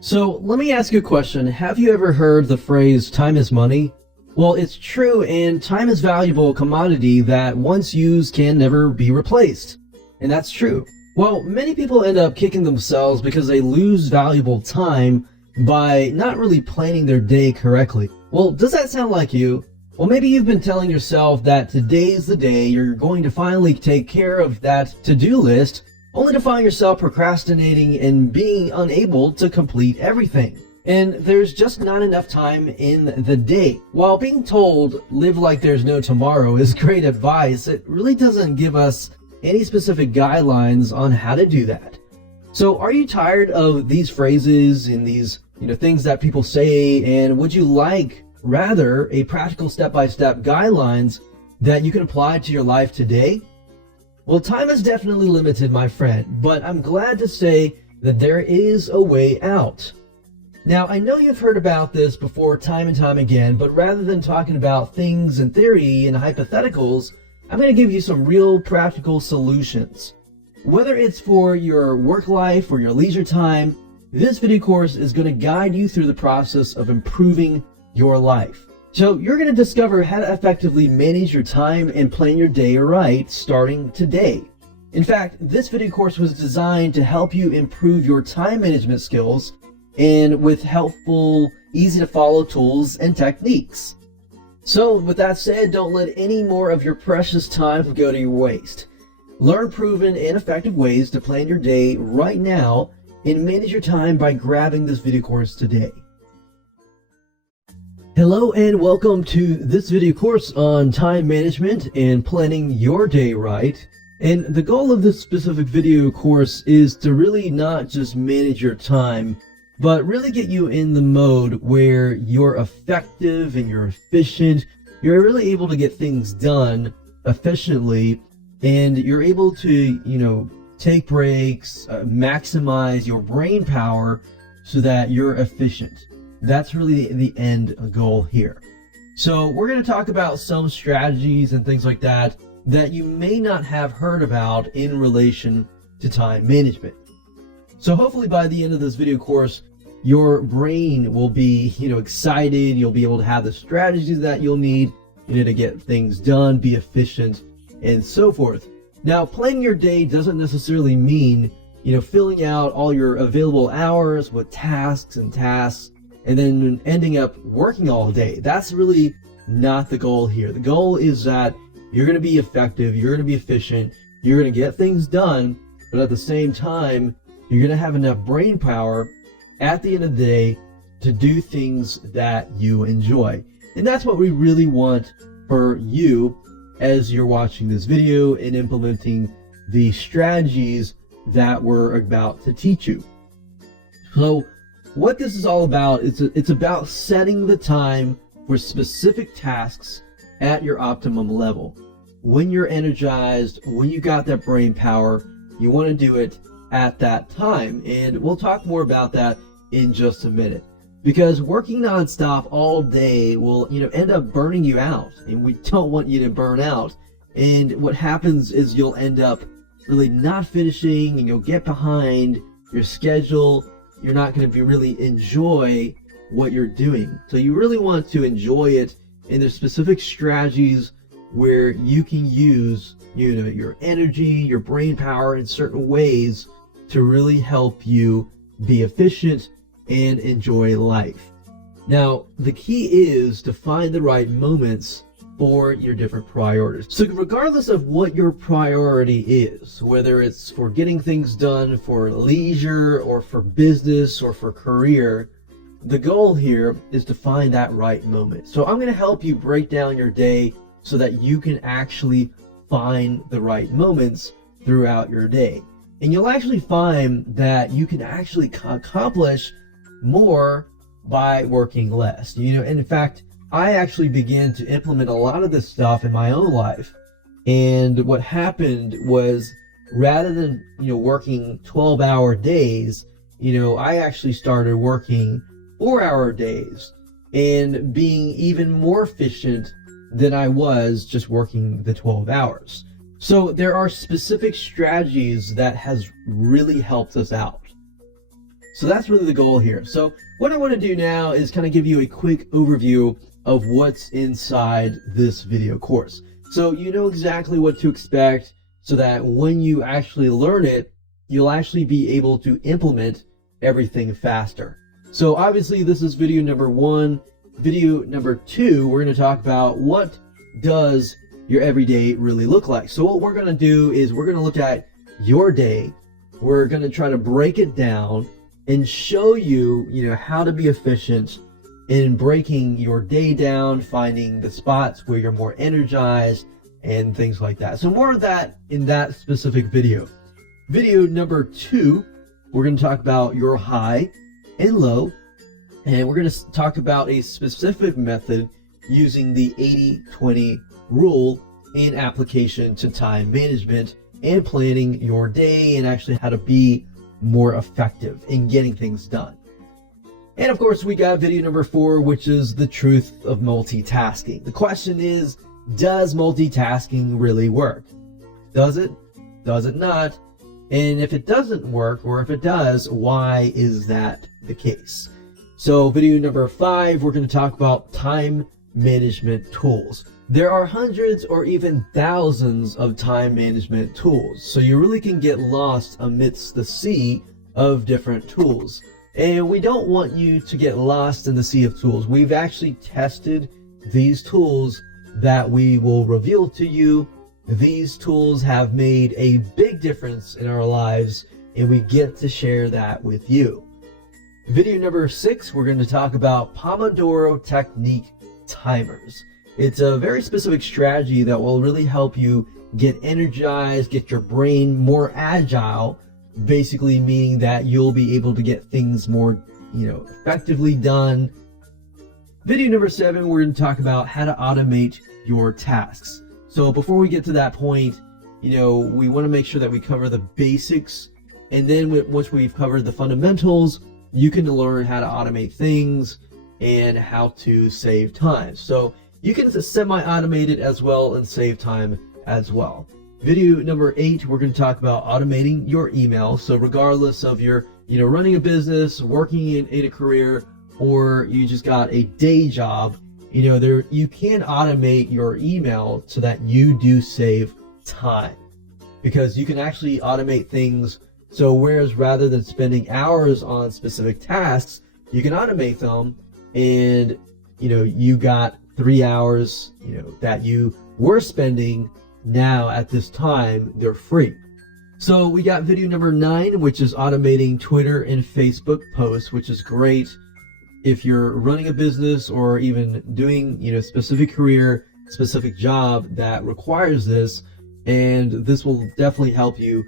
So let me ask you a question. Have you ever heard the phrase time is money? Well, it's true, and time is valuable commodity that once used can never be replaced. And that's true. Well, many people end up kicking themselves because they lose valuable time by not really planning their day correctly. Well, does that sound like you? Well, maybe you've been telling yourself that today's the day you're going to finally take care of that to-do list, only to find yourself procrastinating and being unable to complete everything. And there's just not enough time in the day. While being told live like there's no tomorrow is great advice, it really doesn't give us any specific guidelines on how to do that. So are you tired of these phrases and these things that people say, and would you like rather a practical step-by-step guidelines that you can apply to your life today? Well, time is definitely limited, my friend, but I'm glad to say that there is a way out. Now, I know you've heard about this before time and time again, but rather than talking about things in theory and hypotheticals, I'm going to give you some real practical solutions. Whether it's for your work life or your leisure time, this video course is going to guide you through the process of improving your life. So you're going to discover how to effectively manage your time and plan your day right starting today. In fact, this video course was designed to help you improve your time management skills and with helpful, easy to follow tools and techniques. So with that said, don't let any more of your precious time go to your waste. Learn proven and effective ways to plan your day right now and manage your time by grabbing this video course today. Hello and welcome to this video course on time management and planning your day right. And the goal of this specific video course is to really not just manage your time, but really get you in the mode where you're effective and you're efficient. You're really able to get things done efficiently, and you're able to, take breaks, maximize your brain power so that you're efficient. That's really the end goal here. So we're going to talk about some strategies and things like that you may not have heard about in relation to time management. So hopefully by the end of this video course, your brain will be, excited. You'll be able to have the strategies that you'll need, to get things done, be efficient, and so forth. Now, planning your day doesn't necessarily mean, filling out all your available hours with tasks and then ending up working all day. That's really not the goal here. The goal is that you're going to be effective, you're going to be efficient, you're going to get things done, but at the same time, you're going to have enough brain power at the end of the day to do things that you enjoy. And that's what we really want for you as you're watching this video and implementing the strategies that we're about to teach you. So what this is all about, it's about setting the time for specific tasks at your optimum level. When you're energized, when you got that brain power, you want to do it at that time. And we'll talk more about that in just a minute. Because working nonstop all day will, end up burning you out. And we don't want you to burn out. And what happens is you'll end up really not finishing, and you'll get behind your schedule. You're not going to really enjoy what you're doing. So you really want to enjoy it, and there's specific strategies where you can use, your energy, your brain power in certain ways to really help you be efficient and enjoy life. Now, the key is to find the right moments for your different priorities. So regardless of what your priority is, whether it's for getting things done for leisure or for business or for career, the goal here is to find that right moment. So I'm going to help you break down your day so that you can actually find the right moments throughout your day. And you'll actually find that you can actually accomplish more by working less. And in fact, I actually began to implement a lot of this stuff in my own life. And what happened was, rather than, working 12-hour days, I actually started working 4-hour days and being even more efficient than I was just working the 12 hours. So there are specific strategies that has really helped us out. So that's really the goal here. So what I want to do now is kind of give you a quick overview of what's inside this video course. So you know exactly what to expect so that when you actually learn it, you'll actually be able to implement everything faster. So obviously this is video number 1. Video number 2, we're going to talk about what does your everyday really look like. So what we're going to do is we're going to look at your day. We're going to try to break it down and show you, how to be efficient in breaking your day down, finding the spots where you're more energized and things like that. So more of that in that specific video. Video number 2, we're going to talk about your high and low, and we're going to talk about a specific method using the 80-20 rule in application to time management and planning your day, and actually how to be more effective in getting things done. And of course, we got video number 4, which is the truth of multitasking. The question is, does multitasking really work? Does it? Does it not? And if it doesn't work, or if it does, why is that the case? So video number 5, we're going to talk about time management tools. There are hundreds or even thousands of time management tools, so you really can get lost amidst the sea of different tools. And we don't want you to get lost in the sea of tools. We've actually tested these tools that we will reveal to you. These tools have made a big difference in our lives, and we get to share that with you. Video number 6, we're going to talk about Pomodoro technique timers. It's a very specific strategy that will really help you get energized, get your brain more agile, basically meaning that you'll be able to get things more, effectively done. Video number 7, we're going to talk about how to automate your tasks. So before we get to that point, we want to make sure that we cover the basics, and then once we've covered the fundamentals, you can learn how to automate things and how to save time. So you can semi-automate it as well and save time as well. Video number 8, we're going to talk about automating your email. So regardless of your, running a business, working in a career, or you just got a day job, you can automate your email so that you do save time, because you can actually automate things. So whereas rather than spending hours on specific tasks, you can automate them, and you got 3 hours that you were spending. Now at this time, they're free. So we got video number 9, which is automating Twitter and Facebook posts, which is great if you're running a business or even doing specific career, specific job that requires this. And this will definitely help you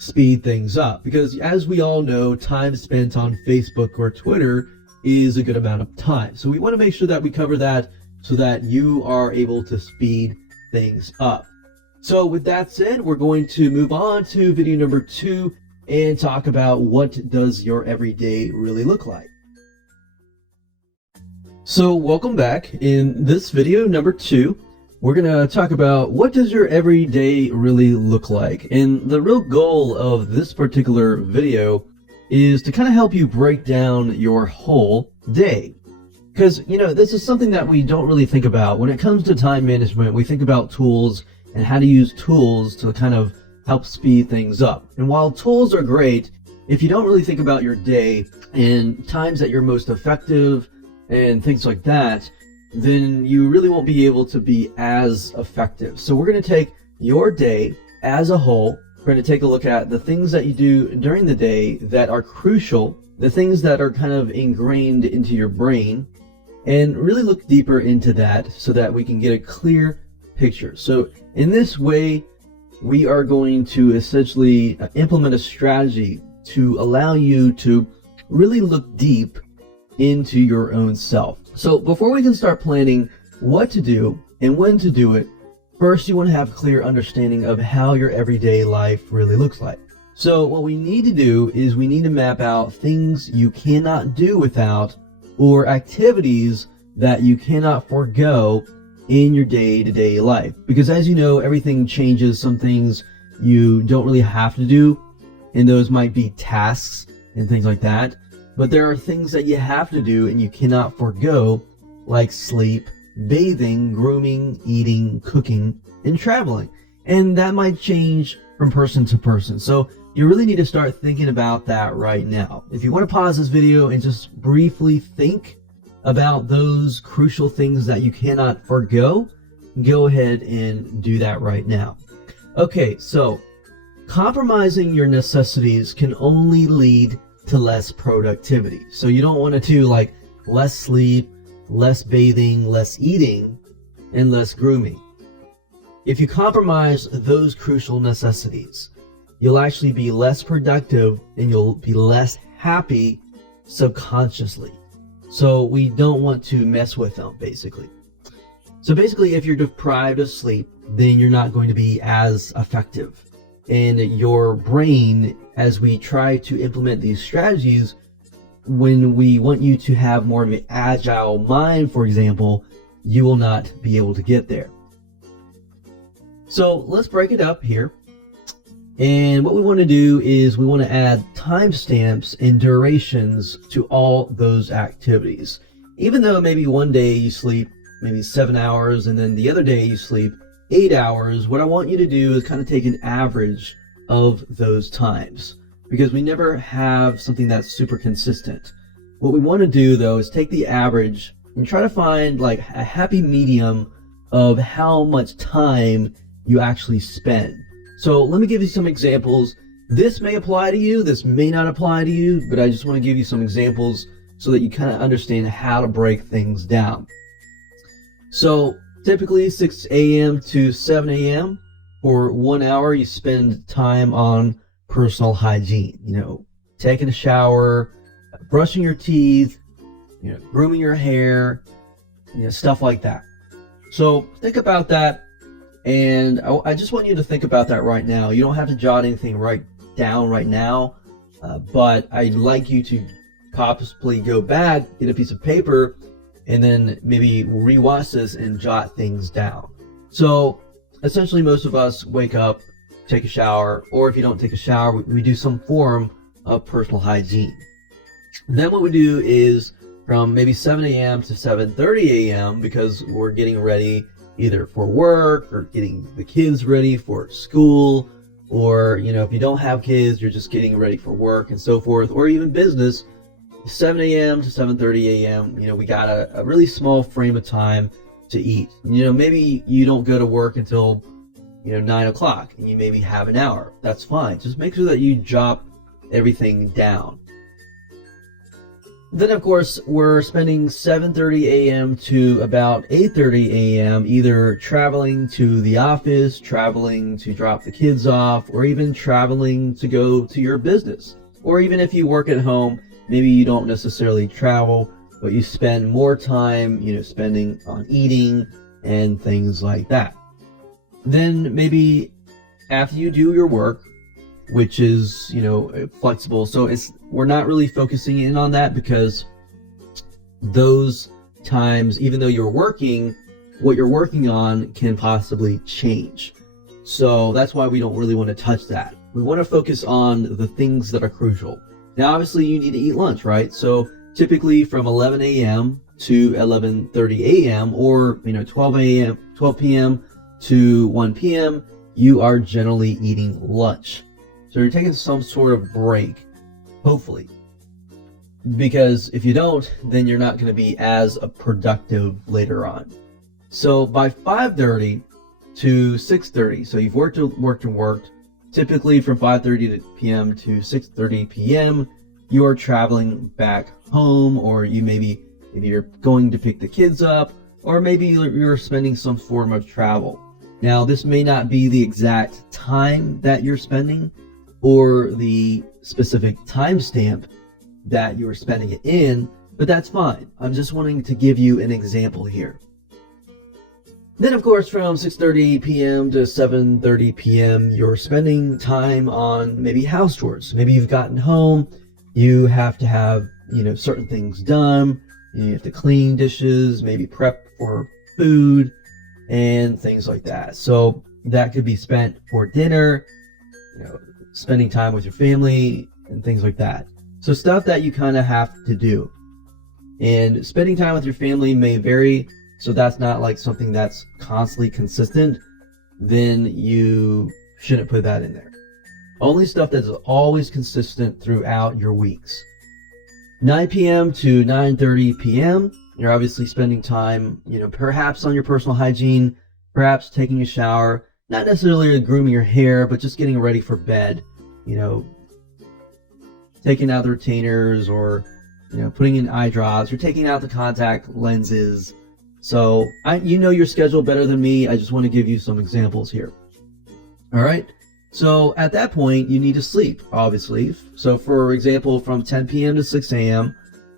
speed things up, because as we all know, time spent on Facebook or Twitter is a good amount of time. So we want to make sure that we cover that so that you are able to speed things up. So with that said, we're going to move on to video number 2 and talk about what does your everyday really look like. So welcome back. In this video number 2, we're going to talk about what does your everyday really look like. And the real goal of this particular video is to kind of help you break down your whole day. Because, this is something that we don't really think about. When it comes to time management, we think about tools and how to use tools to kind of help speed things up. And while tools are great, if you don't really think about your day and times that you're most effective and things like that, then you really won't be able to be as effective. So we're going to take your day as a whole. We're going to take a look at the things that you do during the day that are crucial, the things that are kind of ingrained into your brain, and really look deeper into that so that we can get a clear picture. So in this way, we are going to essentially implement a strategy to allow you to really look deep into your own self. So before we can start planning what to do and when to do it, first you want to have a clear understanding of how your everyday life really looks like. So what we need to do is we need to map out things you cannot do without, or activities that you cannot forego in your day-to-day life. Because as you know, everything changes. Some things you don't really have to do, and those might be tasks and things like that. But there are things that you have to do and you cannot forego, like sleep, bathing, grooming, eating, cooking, and traveling. And that might change from person to person. So you really need to start thinking about that right now. If you want to pause this video and just briefly think about those crucial things that you cannot forego, go ahead and do that right now. Okay, so compromising your necessities can only lead to less productivity. So you don't want to do like less sleep, less bathing, less eating, and less grooming. If you compromise those crucial necessities, you'll actually be less productive and you'll be less happy subconsciously. So we don't want to mess with them, basically. So basically, if you're deprived of sleep, then you're not going to be as effective. And your brain, as we try to implement these strategies, when we want you to have more of an agile mind, for example, you will not be able to get there. So let's break it up here. And what we want to do is we want to add timestamps and durations to all those activities. Even though maybe one day you sleep maybe 7 hours and then the other day you sleep 8 hours, what I want you to do is kind of take an average of those times, because we never have something that's super consistent. What we want to do though is take the average and try to find like a happy medium of how much time you actually spend. So let me give you some examples. This may apply to you, this may not apply to you, but I just want to give you some examples so that you kind of understand how to break things down. So typically 6 a.m. to 7 a.m. for 1 hour, you spend time on personal hygiene, taking a shower, brushing your teeth, grooming your hair, stuff like that. So think about that. And I just want you to think about that right now. You don't have to jot anything down right now, but I'd like you to possibly go back, get a piece of paper, and then maybe rewatch this and jot things down. So essentially most of us wake up, take a shower, or if you don't take a shower, we do some form of personal hygiene. Then what we do is from maybe 7 a.m. to 7:30 a.m. because we're getting ready either for work or getting the kids ready for school, or if you don't have kids, you're just getting ready for work and so forth, or even business. 7 a.m. to 7:30 a.m. We got a really small frame of time to eat. Maybe you don't go to work until 9 o'clock and you maybe have an hour. That's fine. Just make sure that you jot everything down. Then, of course, we're spending 7:30 a.m. to about 8:30 a.m. either traveling to the office, traveling to drop the kids off, or even traveling to go to your business. Or even if you work at home, maybe you don't necessarily travel, but you spend more time, spending on eating and things like that. Then maybe after you do your work, which is, flexible. So we're not really focusing in on that, because those times, even though you're working, what you're working on can possibly change. So that's why we don't really want to touch that. We want to focus on the things that are crucial. Now, obviously you need to eat lunch, right? So typically from 11 a.m. to 11:30 a.m. or, 12 p.m. to 1 p.m., you are generally eating lunch. So you're taking some sort of break, hopefully. Because if you don't, then you're not going to be as productive later on. So by 5:30 to 6:30, so you've worked, typically from 5:30 p.m. to 6:30 p.m., you are traveling back home, or maybe you're going to pick the kids up, or maybe you're spending some form of travel. Now, this may not be the exact time that you're spending, or the specific timestamp that you're spending it in, but that's fine. I'm just wanting to give you an example here. Then, of course, from 6:30 p.m. to 7:30 p.m., you're spending time on maybe house chores. Maybe you've gotten home, you have to have, certain things done. You have to clean dishes, maybe prep for food, and things like that. So that could be spent for dinner, spending time with your family, and things like that. So stuff that you kind of have to do. And spending time with your family may vary, so that's not like something that's constantly consistent. Then you shouldn't put that in there. Only stuff that's always consistent throughout your weeks. 9 p.m. to 9:30 p.m. You're obviously spending time, perhaps on your personal hygiene, perhaps taking a shower, not necessarily grooming your hair, but just getting ready for bed, taking out the retainers, or putting in eye drops, or taking out the contact lenses. So you know your schedule better than me. I just want to give you some examples here. All right. So at that point, you need to sleep, obviously. So for example, from 10 p.m. to 6 a.m.,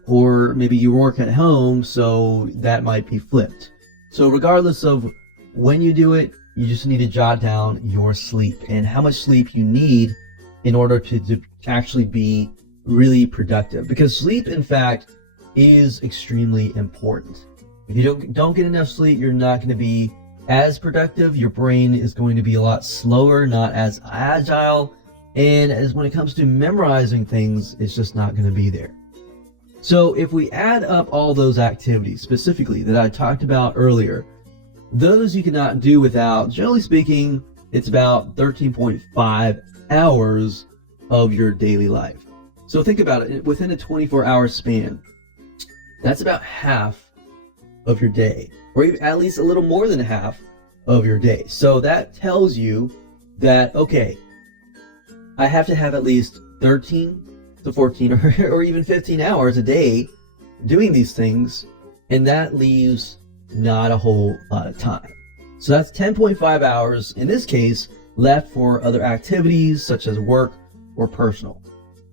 or maybe you work at home, so that might be flipped. So regardless of when you do it, you just need to jot down your sleep and how much sleep you need in order to actually be really productive. Because sleep, in fact, is extremely important. If you don't get enough sleep, you're not going to be as productive. Your brain is going to be a lot slower, not as agile, and as when it comes to memorizing things, it's just not going to be there. So if we add up all those activities specifically that I talked about earlier, those you cannot do without, generally speaking, it's about 13.5 hours of your daily life. So think about it, within a 24-hour span, that's about half of your day, or even at least a little more than half of your day. So that tells you that, okay, I have to have at least 13 to 14 or even 15 hours a day doing these things, and that leaves not a whole lot of time. So that's 10.5 hours, in this case, left for other activities such as work or personal.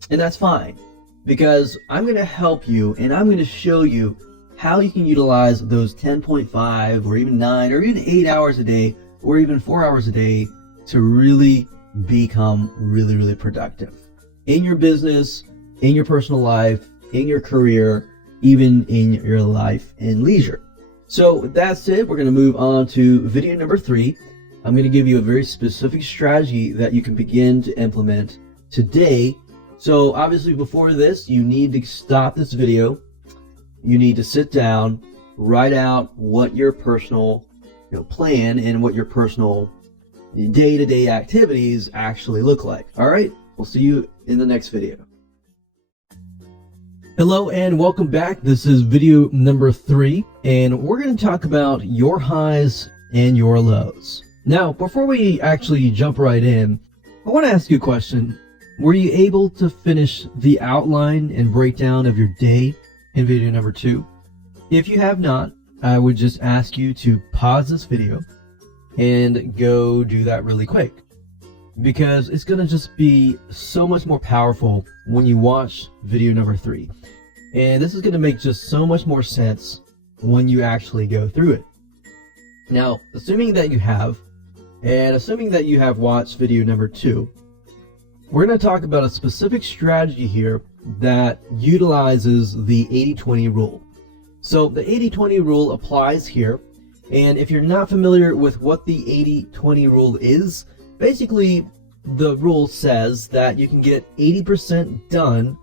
And that's fine, because I'm going to help you and I'm going to show you how you can utilize those 10.5 or even 9 or even 8 hours a day or even 4 hours a day to really become really, really productive in your business, in your personal life, in your career, even in your life and leisure. So that's it. We're going to move on to video number 3. I'm going to give you a very specific strategy that you can begin to implement today. So obviously before this, you need to stop this video. You need to sit down, write out what your personal plan and what your personal day-to-day activities actually look like. All right, we'll see you in the next video. Hello and welcome back. This is video number 3, and we're going to talk about your highs and your lows. Now, before we actually jump right in, I want to ask you a question. Were you able to finish the outline and breakdown of your day in video number 2? If you have not, I would just ask you to pause this video and go do that really quick, because it's going to just be so much more powerful when you watch video number 3. And this is going to make just so much more sense when you actually go through it. Now, assuming that you have, and assuming that you have watched video number 2, we're going to talk about a specific strategy here that utilizes the 80-20 rule. So the 80-20 rule applies here, and if you're not familiar with what the 80-20 rule is, basically the rule says that you can get 80% done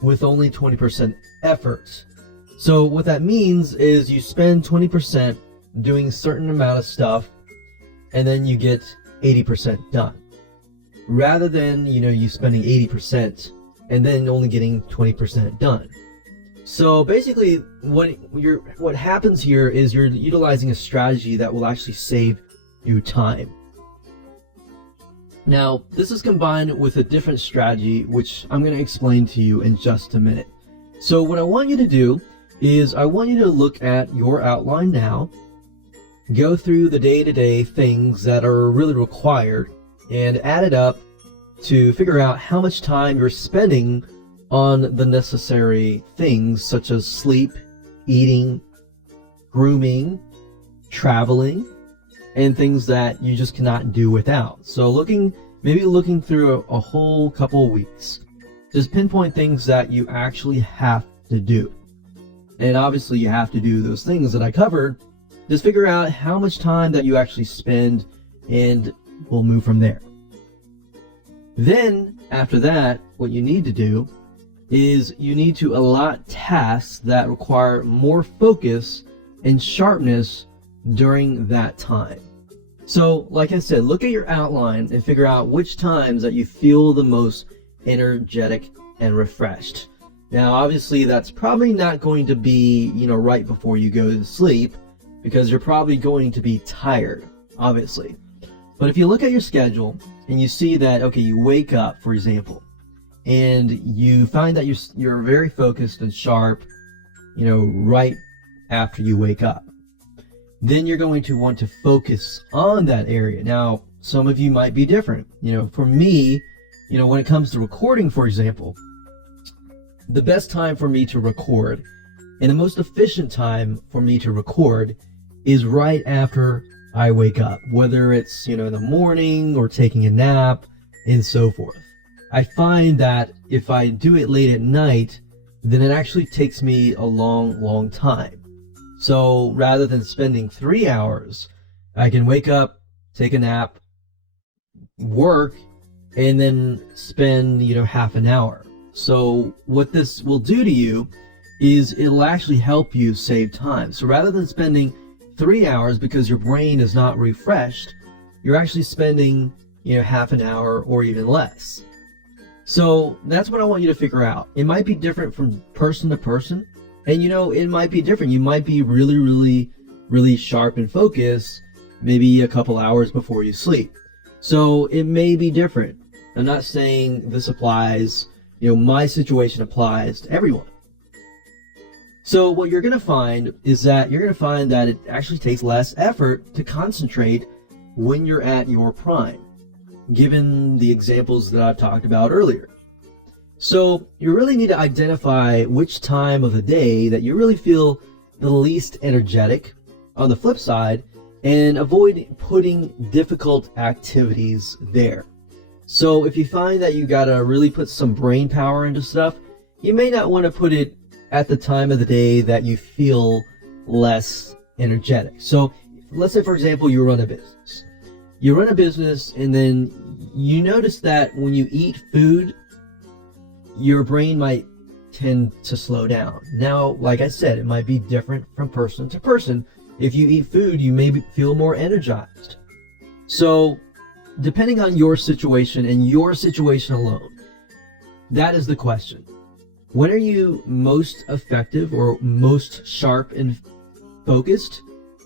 with only 20% effort. So what that means is you spend 20% doing a certain amount of stuff, and then you get 80% done, rather than you spending 80% and then only getting 20% done. So basically what happens here is you're utilizing a strategy that will actually save you time. Now, this is combined with a different strategy, which I'm going to explain to you in just a minute. So what I want you to do is I want you to look at your outline now, go through the day-to-day things that are really required, and add it up to figure out how much time you're spending on the necessary things such as sleep, eating, grooming, traveling, and things that you just cannot do without. So maybe looking through a whole couple of weeks, just pinpoint things that you actually have to do. And obviously you have to do those things that I covered. Just figure out how much time that you actually spend, and we'll move from there. Then after that, what you need to do is you need to allot tasks that require more focus and sharpness during that time. So, like I said, look at your outline and figure out which times that you feel the most energetic and refreshed. Now, obviously, that's probably not going to be, right before you go to sleep, because you're probably going to be tired, obviously. But if you look at your schedule and you see that, okay, you wake up, for example, and you find that you're very focused and sharp, right after you wake up, then you're going to want to focus on that area. Now, some of you might be different. For me, when it comes to recording, for example, the best time for me to record and the most efficient time for me to record is right after I wake up, whether it's, in the morning or taking a nap and so forth. I find that if I do it late at night, then it actually takes me a long time. So rather than spending 3 hours, I can wake up, take a nap, work, and then spend, half an hour. So what this will do to you is it'll actually help you save time. So rather than spending 3 hours because your brain is not refreshed, you're actually spending, half an hour or even less. So that's what I want you to figure out. It might be different from person to person. And it might be different. You might be really sharp and focused maybe a couple hours before you sleep. So it may be different. I'm not saying this applies, my situation applies to everyone. So what you're going to find is that it actually takes less effort to concentrate when you're at your prime, given the examples that I've talked about earlier. So you really need to identify which time of the day that you really feel the least energetic on the flip side, and avoid putting difficult activities there. So if you find that you gotta really put some brain power into stuff, you may not want to put it at the time of the day that you feel less energetic. So let's say, for example, you run a business. You run a business and then you notice that when you eat food, your brain might tend to slow down. Now, like I said, it might be different from person to person. If you eat food, you may feel more energized. So, depending on your situation and your situation alone, that is the question. When are you most effective or most sharp and focused?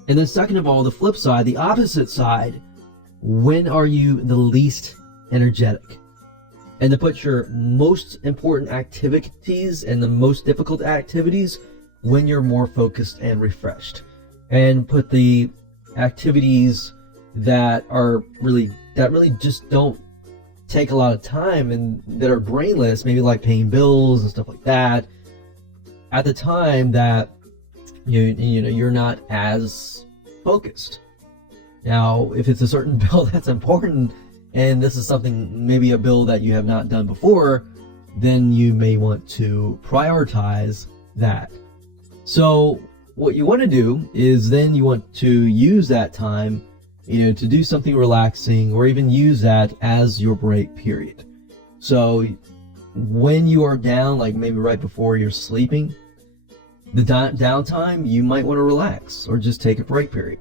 And then second of all, the flip side, the opposite side, when are you the least energetic? And to put your most important activities and the most difficult activities when you're more focused and refreshed. And put the activities that really just don't take a lot of time and that are brainless, maybe like paying bills and stuff like that, at the time that you're not as focused. Now, if it's a certain bill that's important, and this is something, maybe a bill that you have not done before, then you may want to prioritize that. So what you want to do is then you want to use that time, to do something relaxing, or even use that as your break period. So when you are down, like maybe right before you're sleeping, the downtime, you might want to relax or just take a break period.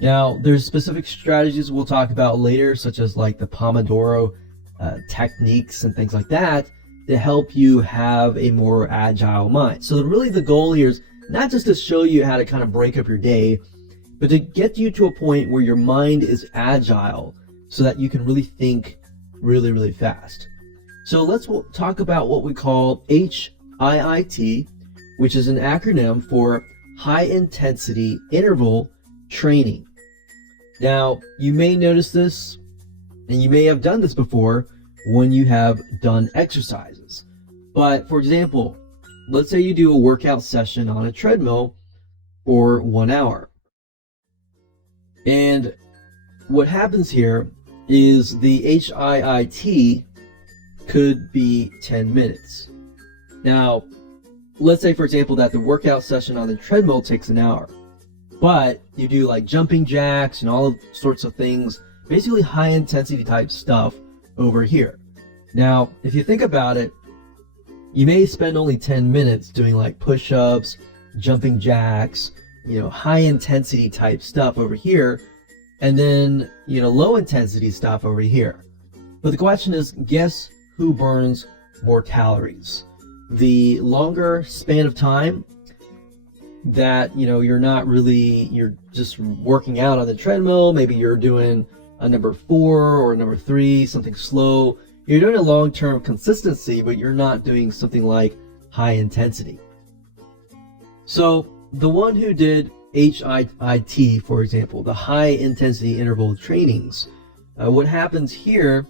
Now, there's specific strategies we'll talk about later, such as like the Pomodoro techniques and things like that, to help you have a more agile mind. So really the goal here is not just to show you how to kind of break up your day, but to get you to a point where your mind is agile so that you can really think really fast. So let's talk about what we call HIIT, which is an acronym for High Intensity Interval Training. Now, you may notice this, and you may have done this before when you have done exercises. But for example, let's say you do a workout session on a treadmill for 1 hour. And what happens here is the HIIT could be 10 minutes. Now, let's say, for example, that the workout session on the treadmill takes an hour. But you do like jumping jacks and all sorts of things, basically high intensity type stuff over here. Now, if you think about it, you may spend only 10 minutes doing like push-ups, jumping jacks, high intensity type stuff over here, and then, low intensity stuff over here. But the question is, guess who burns more calories? The longer span of time that, you're just working out on the treadmill, maybe you're doing a number 4 or number 3, something slow. You're doing a long-term consistency, but you're not doing something like high intensity. So the one who did HIIT, for example, the high intensity interval trainings, what happens here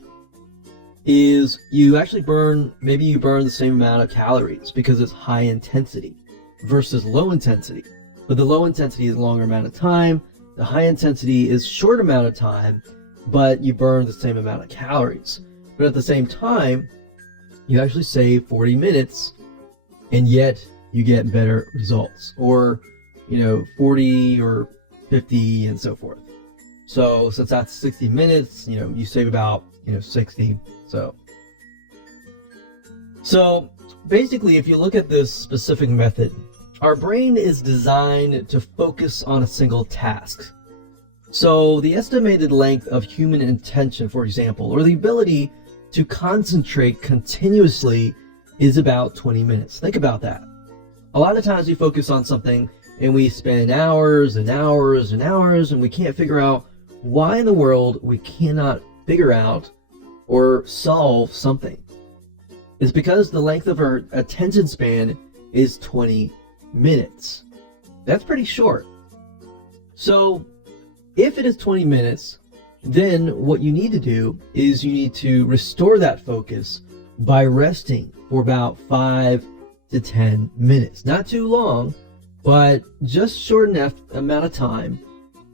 is you actually burn the same amount of calories because it's high intensity versus low intensity. But the low intensity is a longer amount of time. The high intensity is short amount of time, but you burn the same amount of calories. But at the same time, you actually save 40 minutes and yet you get better results, or 40 or 50 and so forth. So since that's 60 minutes, you save about 60. So basically, if you look at this specific method, our brain is designed to focus on a single task. So the estimated length of human attention, for example, or the ability to concentrate continuously is about 20 minutes. Think about that. A lot of times we focus on something and we spend hours and hours and hours, and we can't figure out why in the world we cannot figure out or solve something. It's because the length of our attention span is 20 minutes. That's pretty short. So if it is 20 minutes, then what you need to do is you need to restore that focus by resting for about 5 to 10 minutes. Not too long, but just short enough amount of time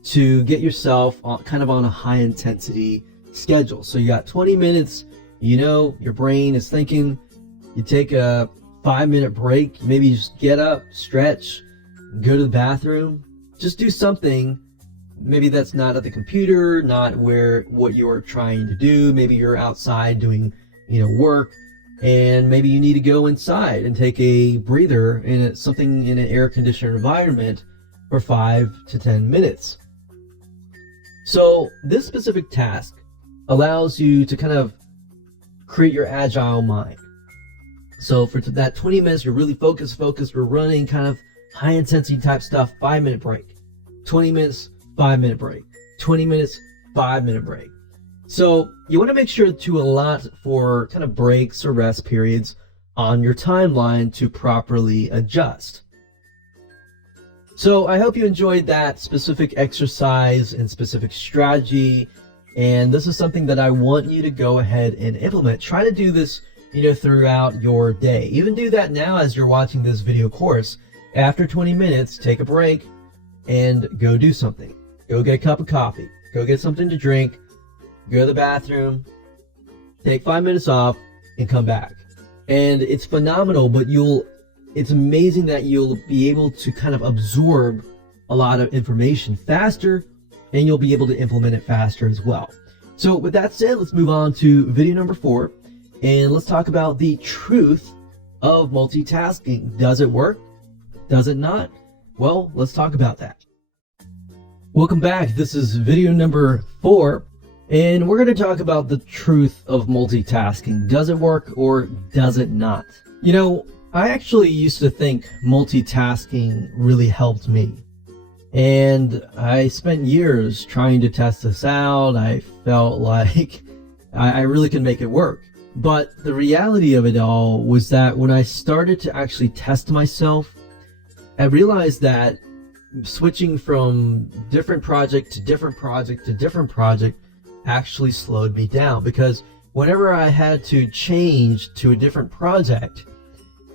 to get yourself kind of on a high intensity schedule. So you got 20 minutes, your brain is thinking, you take a 5-minute break, maybe you just get up, stretch, go to the bathroom, just do something. Maybe that's not at the computer, not what you're trying to do. Maybe you're outside doing, work, and maybe you need to go inside and take a breather in something in an air-conditioned environment for 5 to 10 minutes. So this specific task allows you to kind of create your agile mind. So for that 20 minutes, you're really focused, we're running kind of high intensity type stuff, 5-minute break, 20 minutes, 5-minute break, 20 minutes, 5-minute break. So you want to make sure to allot for kind of breaks or rest periods on your timeline to properly adjust. So I hope you enjoyed that specific exercise and specific strategy. And this is something that I want you to go ahead and implement. Try to do this, throughout your day. Even do that now as you're watching this video course. After 20 minutes, take a break and go do something. Go get a cup of coffee. Go get something to drink. Go to the bathroom. Take 5 minutes off and come back. And it's phenomenal, but it's amazing that you'll be able to kind of absorb a lot of information faster, and you'll be able to implement it faster as well. So with that said, let's move on to video number 4, and let's talk about the truth of multitasking. Does it work? Does it not? Well, let's talk about that. Welcome back. This is video number 4, and we're going to talk about the truth of multitasking. Does it work or does it not? I actually used to think multitasking really helped me. And I spent years trying to test this out. I felt like I really could make it work. But the reality of it all was that when I started to actually test myself, I realized that switching from different project to different project to different project actually slowed me down, because whenever I had to change to a different project,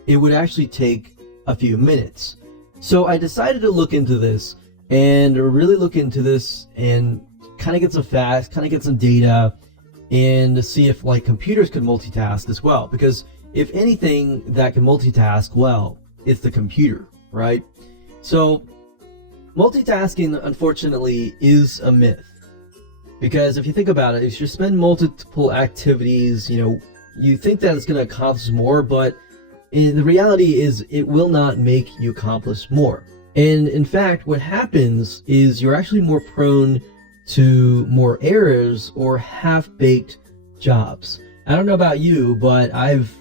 it would actually take a few minutes. So I decided to look into this and really look into this and kind of get some facts, kind of get some data, and to see if computers could multitask as well. Because if anything that can multitask well, it's the computer, right? So multitasking, unfortunately, is a myth. Because if you think about it, if you spend multiple activities, you think that it's going to accomplish more, but the reality is it will not make you accomplish more. And in fact, what happens is you're actually more prone to more errors or half-baked jobs. I don't know about you, but I've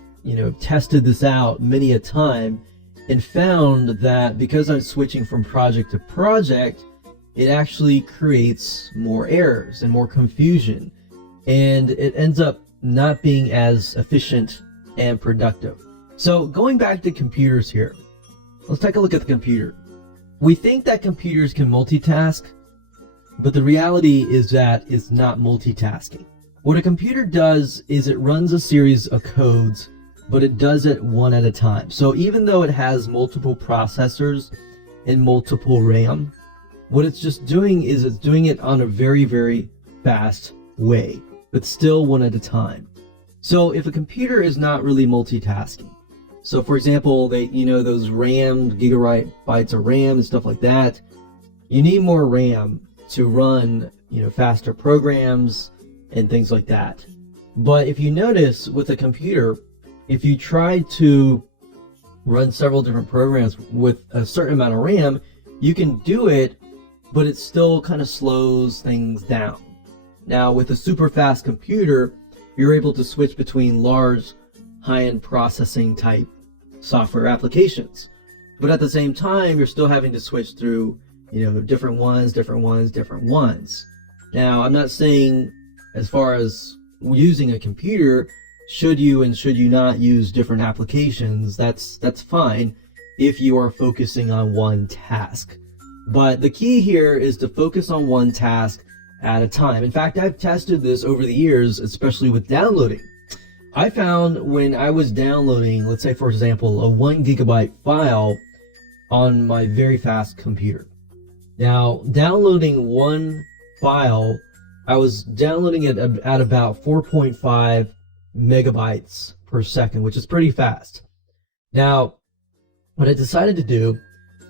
tested this out many a time and found that because I'm switching from project to project, it actually creates more errors and more confusion, and it ends up not being as efficient and productive. So going back to computers here, let's take a look at the computer. We think that computers can multitask, but the reality is that it's not multitasking. What a computer does is it runs a series of codes, but it does it one at a time. So even though it has multiple processors and multiple RAM, what it's just doing is it's doing it on a very, very fast way, but still one at a time. So if a computer is not really multitasking, so for example, those RAM, gigabytes of RAM and stuff like that, you need more RAM to run, faster programs and things like that. But if you notice with a computer, if you try to run several different programs with a certain amount of RAM, you can do it, but it still kind of slows things down. Now with a super fast computer, you're able to switch between large, high-end processing type software applications. But at the same time, you're still having to switch through, different ones. Now, I'm not saying as far as using a computer, should you not use different applications. That's fine if you are focusing on one task. But the key here is to focus on one task at a time. In fact, I've tested this over the years, especially with downloading. I found when I was downloading, let's say for example, a 1 gigabyte file on my very fast computer. Now, downloading one file, I was downloading it at about 4.5 megabytes per second, which is pretty fast. Now, what I decided to do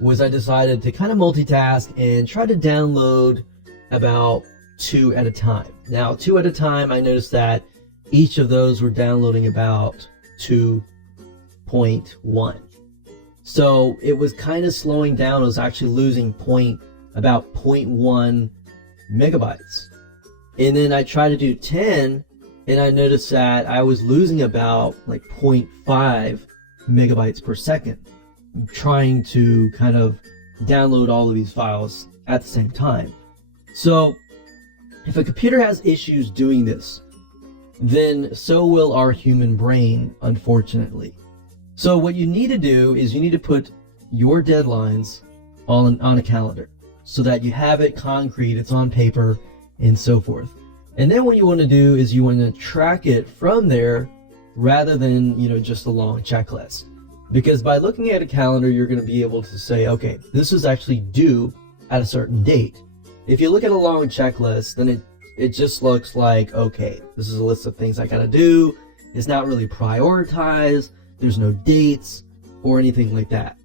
was I decided to kind of multitask and try to download about 2 at a time. Now, 2 at a time, I noticed that each of those were downloading about 2.1. So it was kind of slowing down. I was actually losing about 0.1 megabytes. And then I tried to do 10, and I noticed that I was losing about 0.5 megabytes per second, trying to kind of download all of these files at the same time. So if a computer has issues doing this, then so will our human brain, unfortunately. So what you need to do is you need to put your deadlines on a calendar so that you have it concrete, it's on paper, and so forth. And then what you want to do is you want to track it from there rather than, just a long checklist. Because by looking at a calendar, you're going to be able to say, okay, this is actually due at a certain date. If you look at a long checklist, then it just looks like, okay, this is a list of things I got to do. It's not really prioritized. There's no dates or anything like that.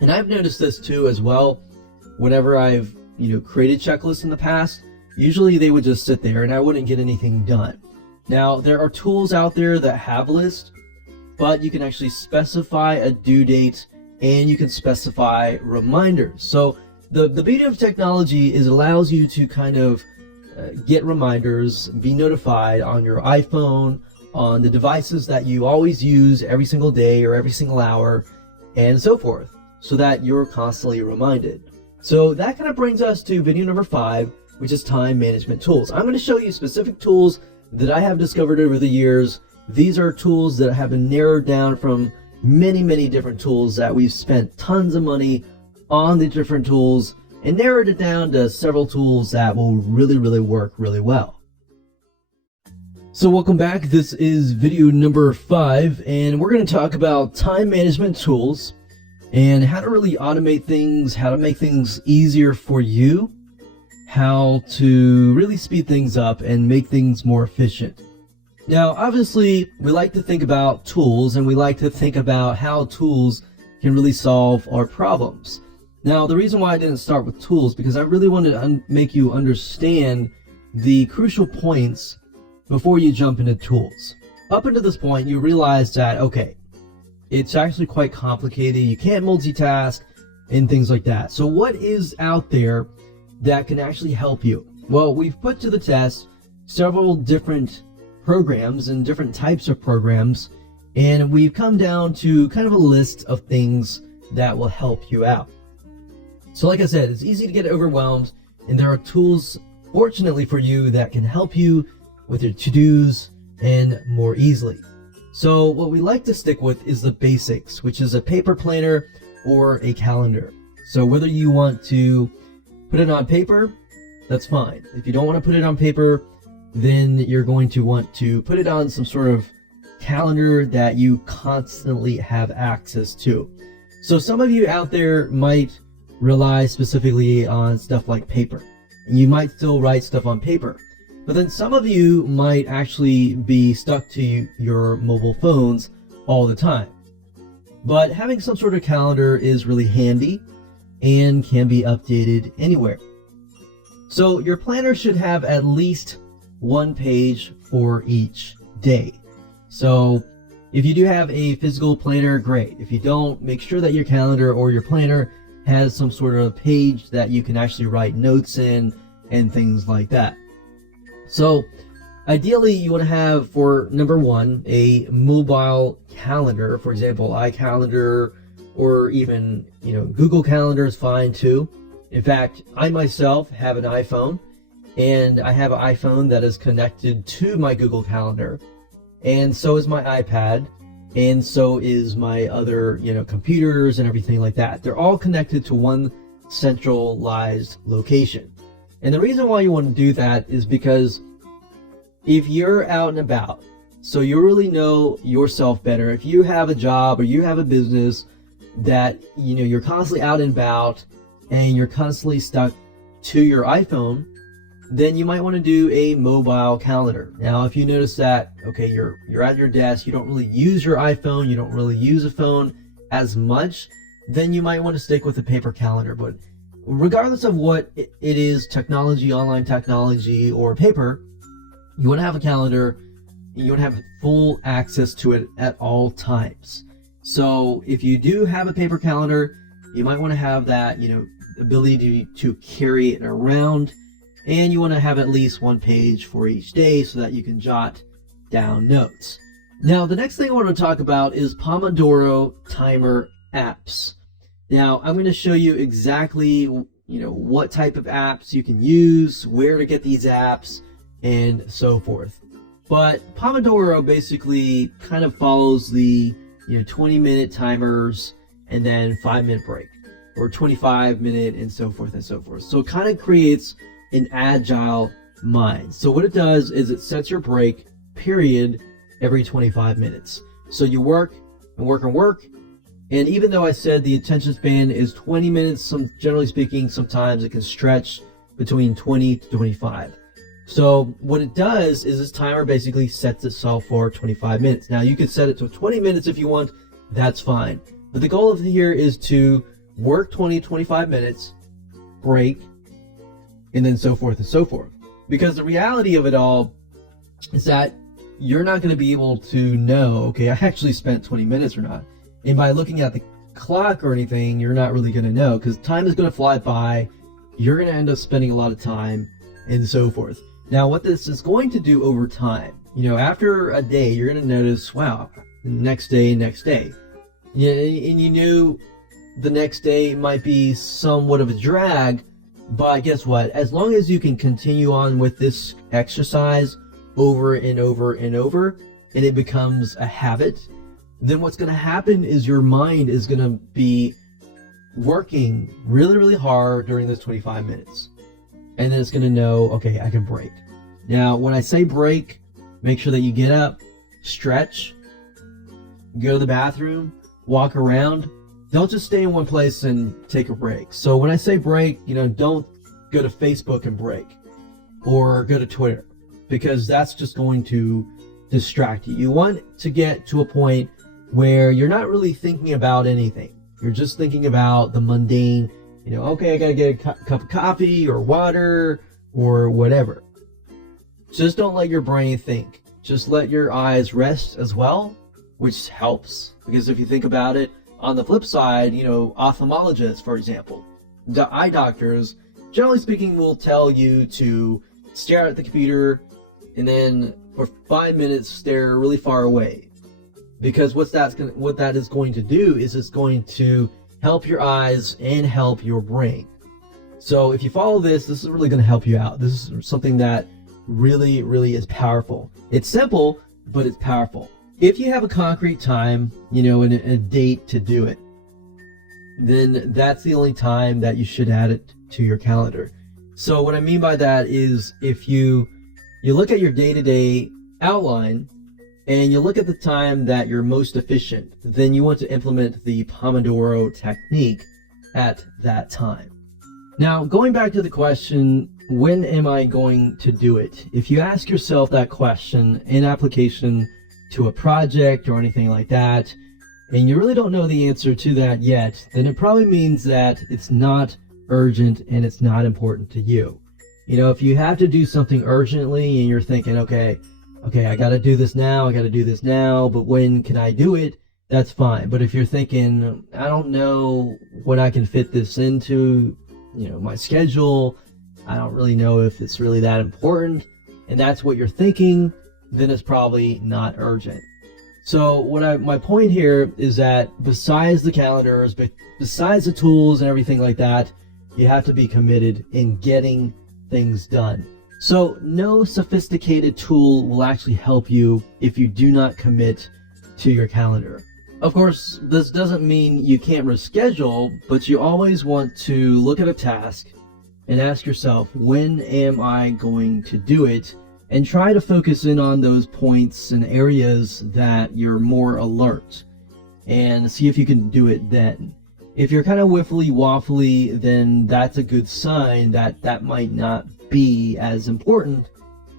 And I've noticed this too as well. Whenever I've, created checklists in the past, usually they would just sit there and I wouldn't get anything done. Now, there are tools out there that have lists, but you can actually specify a due date and you can specify reminders. So the beauty of technology is it allows you to kind of get reminders, be notified on your iPhone, on the devices that you always use every single day or every single hour, and so forth, so that you're constantly reminded. So that kind of brings us to video number 5, which is time management tools. I'm going to show you specific tools that I have discovered over the years. These are tools that have been narrowed down from many, many different tools that we've spent tons of money on the different tools and narrowed it down to several tools that will really, really work really well. So welcome back. This is video number 5, and we're going to talk about time management tools and how to really automate things, how to make things easier for you, how to really speed things up and make things more efficient. Now, obviously, we like to think about tools and we like to think about how tools can really solve our problems. Now, the reason why I didn't start with tools, because I really wanted to make you understand the crucial points before you jump into tools. Up until this point, you realize that, okay, it's actually quite complicated. You can't multitask and things like that. So what is out there that can actually help you? Well, we've put to the test several different programs and different types of programs, and we've come down to kind of a list of things that will help you out. So like I said, it's easy to get overwhelmed, and there are tools, fortunately for you, that can help you with your to-dos and more easily. So what we like to stick with is the basics, which is a paper planner or a calendar. So whether you want to put it on paper, that's fine. If you don't want to put it on paper, then you're going to want to put it on some sort of calendar that you constantly have access to. So some of you out there might rely specifically on stuff like paper. And you might still write stuff on paper. But then some of you might actually be stuck to your mobile phones all the time. But having some sort of calendar is really handy and can be updated anywhere. So your planner should have at least one page for each day. So if you do have a physical planner, great. If you don't, make sure that your calendar or your planner has some sort of page that you can actually write notes in and things like that. So ideally you want to have, for number one, a mobile calendar. For example, iCalendar, or even, Google Calendar is fine too. In fact, I myself have an iPhone, and I have an iPhone that is connected to my Google Calendar, and so is my iPad, and so is my other, computers and everything like that. They're all connected to one centralized location. And the reason why you want to do that is because if you're out and about, so you really know yourself better. If you have a job or you have a business that, you're constantly out and about and you're constantly stuck to your iPhone, then you might want to do a mobile calendar. Now, if you notice that, okay, you're at your desk, you don't really use your iPhone, you don't really use a phone as much, then you might want to stick with a paper calendar. But regardless of what it is, technology, online technology, or paper, you want to have a calendar. You want to have full access to it at all times. So if you do have a paper calendar, you might want to have that, ability to carry it around, and you want to have at least one page for each day so that you can jot down notes. Now, the next thing I want to talk about is Pomodoro timer apps. Now, I'm going to show you exactly, what type of apps you can use, where to get these apps, and so forth. But Pomodoro basically kind of follows the 20-minute timers and then 5-minute break, or 25-minute, and so forth and so forth. So it kind of creates an agile mind. So what it does is it sets your break period every 25 minutes. So you work and work and work. And even though I said the attention span is 20 minutes, generally speaking, sometimes it can stretch between 20 to 25. So what it does is this timer basically sets itself for 25 minutes. Now you can set it to 20 minutes if you want, that's fine. But the goal of here is to work 20 to 25 minutes, break, and then so forth and so forth. Because the reality of it all is that you're not going to be able to know, okay, I actually spent 20 minutes or not. And by looking at the clock or anything, you're not really going to know, because time is going to fly by. You're going to end up spending a lot of time and so forth. Now, what this is going to do over time, after a day, you're going to notice, wow, next day. Yeah, and the next day might be somewhat of a drag, but guess what? As long as you can continue on with this exercise over and over and over, and it becomes a habit, then what's going to happen is your mind is going to be working really, really hard during those 25 minutes. And then it's going to know, okay, I can break. Now, when I say break, make sure that you get up, stretch, go to the bathroom, walk around. Don't just stay in one place and take a break. So when I say break, don't go to Facebook and break, or go to Twitter, because that's just going to distract you. You want to get to a point where you're not really thinking about anything. You're just thinking about the mundane, okay, I gotta get a cup of coffee or water or whatever. Just don't let your brain think. Just let your eyes rest as well, which helps, because if you think about it, on the flip side, ophthalmologists, for example, the eye doctors, generally speaking, will tell you to stare at the computer and then for 5 minutes stare really far away. Because what that is going to do is it's going to help your eyes and help your brain. So if you follow this is really going to help you out. This is something that really, really is powerful. It's simple, but it's powerful. If you have a concrete time, and a date to do it, then that's the only time that you should add it to your calendar. So what I mean by that is if you look at your day-to-day outline and you look at the time that you're most efficient, then you want to implement the Pomodoro technique at that time. Now, going back to the question, when am I going to do it? If you ask yourself that question in application to a project or anything like that, and you really don't know the answer to that yet, then it probably means that it's not urgent and it's not important to you. If you have to do something urgently and you're thinking, okay, I got to do this now, but when can I do it? That's fine. But if you're thinking, I don't know when I can fit this into, my schedule, I don't really know if it's really that important, and that's what you're thinking, then it's probably not urgent. So my point here is that besides the calendars, besides the tools and everything like that, you have to be committed in getting things done. So no sophisticated tool will actually help you if you do not commit to your calendar. Of course, this doesn't mean you can't reschedule, but you always want to look at a task and ask yourself, when am I going to do it? And try to focus in on those points and areas that you're more alert and see if you can do it then. If you're kind of waffly, then that's a good sign that that might not be as important.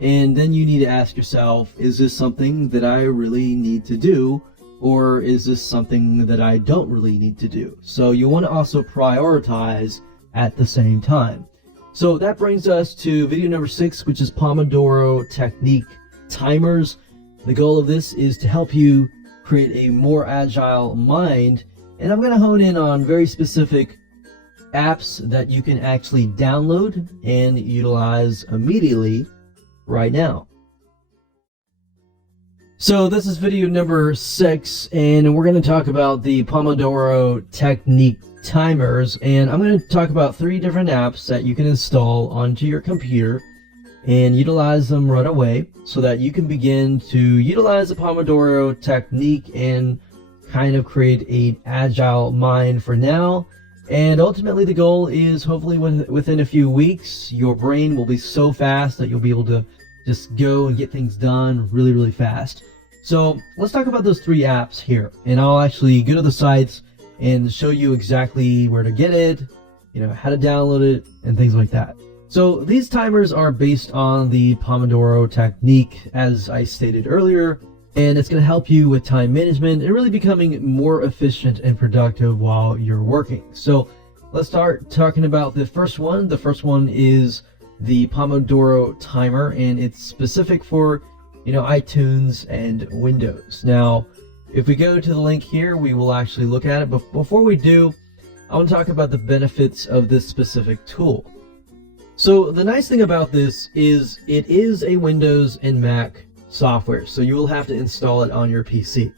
And then you need to ask yourself, is this something that I really need to do? Or is this something that I don't really need to do? So you want to also prioritize at the same time. So that brings us to video number 6, which is Pomodoro technique timers. The goal of this is to help you create a more agile mind. And I'm going to hone in on very specific apps that you can actually download and utilize immediately right now. So this is video number 6, and we're going to talk about the Pomodoro technique timers, and I'm going to talk about 3 different apps that you can install onto your computer and utilize them right away so that you can begin to utilize the Pomodoro technique and kind of create an agile mind for now. And ultimately the goal is hopefully within a few weeks your brain will be so fast that you'll be able to just go and get things done really, really fast. So let's talk about those 3 apps here, and I'll actually go to the sites and show you exactly where to get it, how to download it, and things like that. So these timers are based on the Pomodoro technique, as I stated earlier, and it's going to help you with time management and really becoming more efficient and productive while you're working. So let's start talking about the first one. The first one is the Pomodoro timer, and it's specific for iTunes and Windows. Now, if we go to the link here, we will actually look at it. But before we do, I want to talk about the benefits of this specific tool. So the nice thing about this is it is a Windows and Mac software, so you will have to install it on your PC.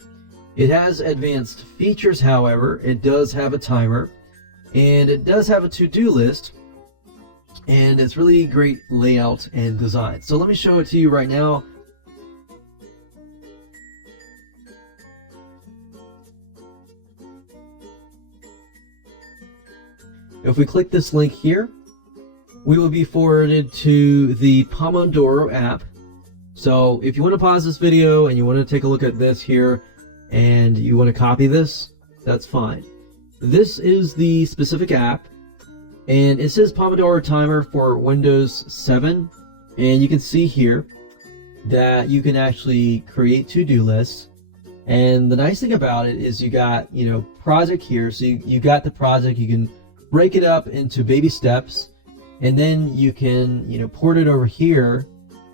It has advanced features, however. It does have a timer, and it does have a to-do list, and it's really great layout and design. So let me show it to you right now. If we click this link here, we will be forwarded to the Pomodoro app. So if you want to pause this video and you want to take a look at this here and you want to copy this, that's fine. This is the specific app, and it says Pomodoro timer for Windows 7, and you can see here that you can actually create to-do lists. And the nice thing about it is you got project here, so you got the project. You can break it up into baby steps, and then you can port it over here,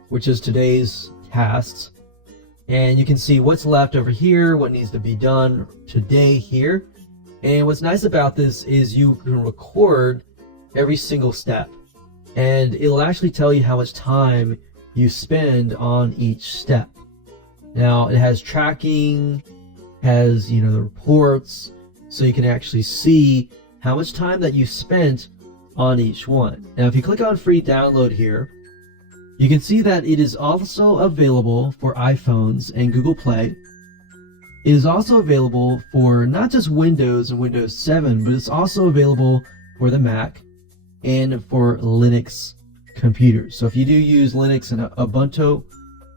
which is today's tasks, And you can see what's left over here, what needs to be done today here. And what's nice about this is you can record every single step, and it'll actually tell you how much time you spend on each step. Now it has tracking, has the reports, so you can actually see how much time that you spent on each one. Now if you click on free download here, you can see that it is also available for iPhones and Google Play. It is also available for not just Windows and Windows 7, but it's also available for the Mac and for Linux computers. So if you do use Linux and Ubuntu,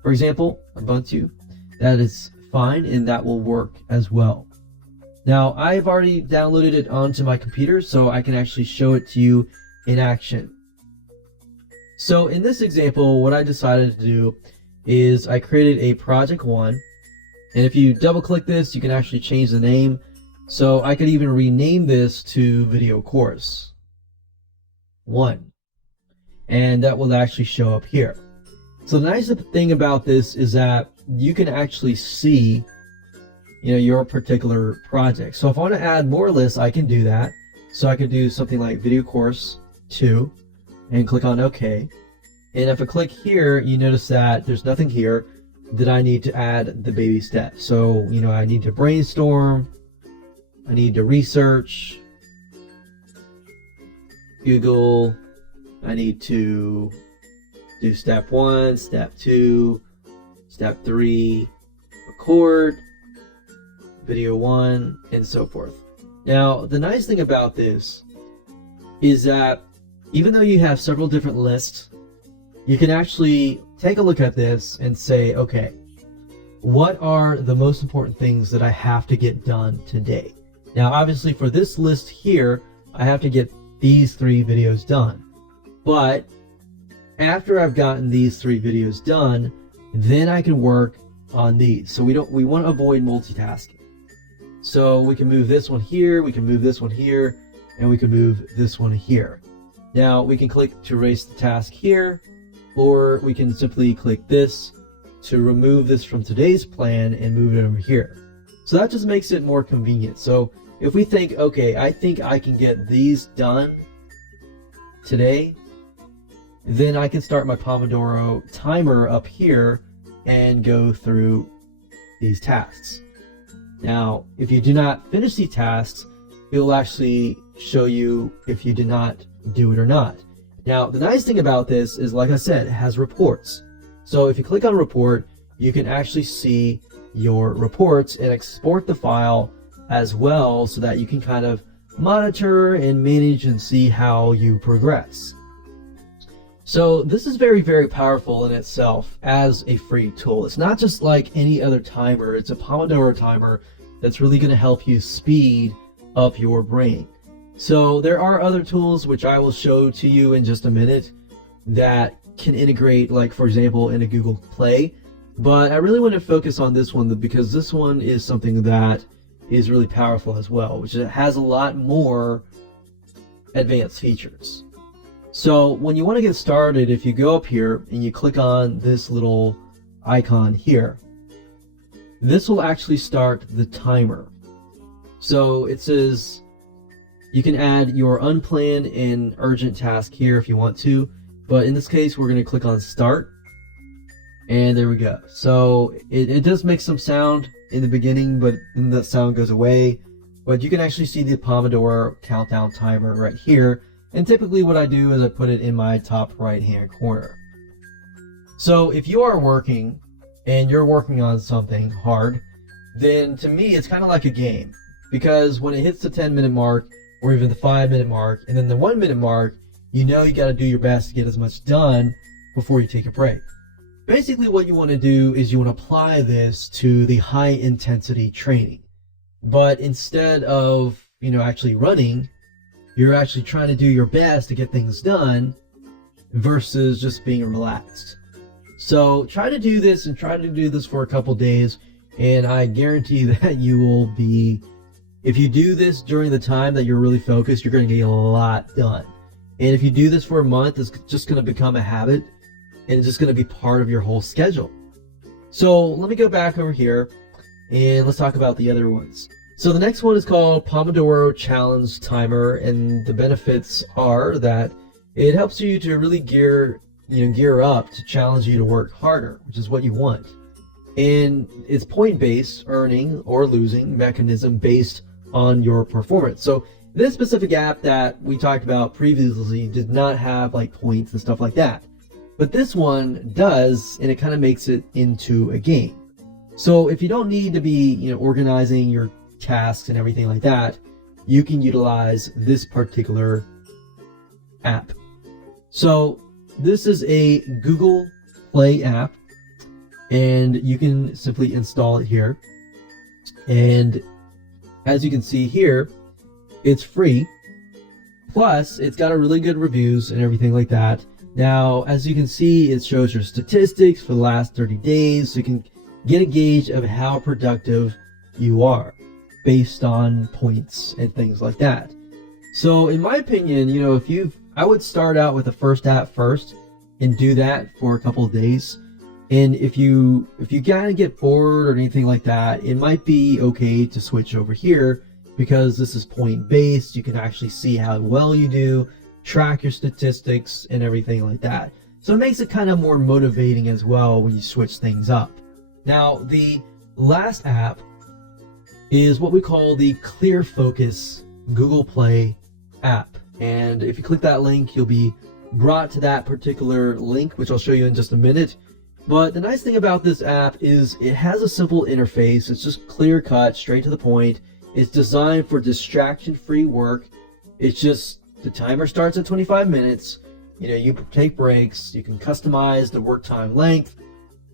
for example, that is fine, and that will work as well. Now, I've already downloaded it onto my computer, so I can actually show it to you in action. So in this example, what I decided to do is I created a project 1, and if you double click this, you can actually change the name. So I could even rename this to video course 1, and that will actually show up here. So the nice thing about this is that you can actually see your particular project. So if I want to add more lists, I can do that. So I could do something like video course 2 and click on OK. And if I click here, you notice that there's nothing here that I need to add the baby steps. So I need to brainstorm, I need to research, Google, I need to do step 1, step 2, step 3, record, video 1, and so forth. Now, the nice thing about this is that even though you have several different lists, you can actually take a look at this and say, okay, what are the most important things that I have to get done today? Now, obviously for this list here, I have to get these 3 videos done. But after I've gotten these 3 videos done, then I can work on these. So we want to avoid multitasking. So we can move this one here, we can move this one here, and we can move this one here. Now we can click to erase the task here, or we can simply click this to remove this from today's plan and move it over here. So that just makes it more convenient. So if we think, okay, I think I can get these done today, then I can start my Pomodoro timer up here and go through these tasks. Now, if you do not finish these tasks, it will actually show you if you did not do it or not. Now, the nice thing about this is, like I said, it has reports. So if you click on report, you can actually see your reports and export the file as well, so that you can kind of monitor and manage and see how you progress. So this is very, very powerful in itself as a free tool. It's not just like any other timer. It's a Pomodoro timer that's really going to help you speed up your brain. So there are other tools which I will show to you in just a minute that can integrate, like for example in a Google Play, but I really want to focus on this one because this one is something that is really powerful as well, which has a lot more advanced features. So when you want to get started, if you go up here and you click on this little icon here, this will actually start the timer. So it says you can add your unplanned and urgent task here if you want to, but in this case we're going to click on start, and there we go. So it does make some sound in the beginning, but then that sound goes away. But you can actually see the Pomodoro countdown timer right here. And typically what I do is I put it in my top right hand corner. So if you are working and you're working on something hard, then to me it's kind of like a game, because when it hits the 10-minute mark or even the 5-minute mark and then the 1-minute mark, you know you got to do your best to get as much done before you take a break. Basically what you want to do is you want to apply this to the high intensity training, but instead of actually running, you're actually trying to do your best to get things done versus just being relaxed. So try to do this and try to do this for a couple days, and I guarantee that you will be, if you do this during the time that you're really focused, you're going to get a lot done. And if you do this for a month, it's just going to become a habit, and it's just going to be part of your whole schedule. So let me go back over here and let's talk about the other ones. So the next one is called Pomodoro Challenge Timer, and the benefits are that it helps you to really gear up to challenge you to work harder, which is what you want. And it's point-based earning or losing mechanism based on your performance. So this specific app that we talked about previously did not have like points and stuff like that. But this one does, and it kind of makes it into a game. So if you don't need to be, organizing your tasks and everything like that, you can utilize this particular app. So this is a Google Play app, and you can simply install it here. And as you can see here, it's free. Plus, it's got a really good reviews and everything like that. Now, as you can see, it shows your statistics for the last 30 days, so you can get a gauge of how productive you are based on points and things like that. So in my opinion, I would start out with the first app first and do that for a couple of days. And if you kind of get bored or anything like that, it might be okay to switch over here, because this is point based. You can actually see how well you do, track your statistics and everything like that. So it makes it kind of more motivating as well when you switch things up. Now, the last app is what we call the Clear Focus Google Play app. And if you click that link, you'll be brought to that particular link, which I'll show you in just a minute. But the nice thing about this app is it has a simple interface. It's just clear cut, straight to the point. It's designed for distraction-free work. It's just the timer starts at 25 minutes. You take breaks. You can customize the work time length.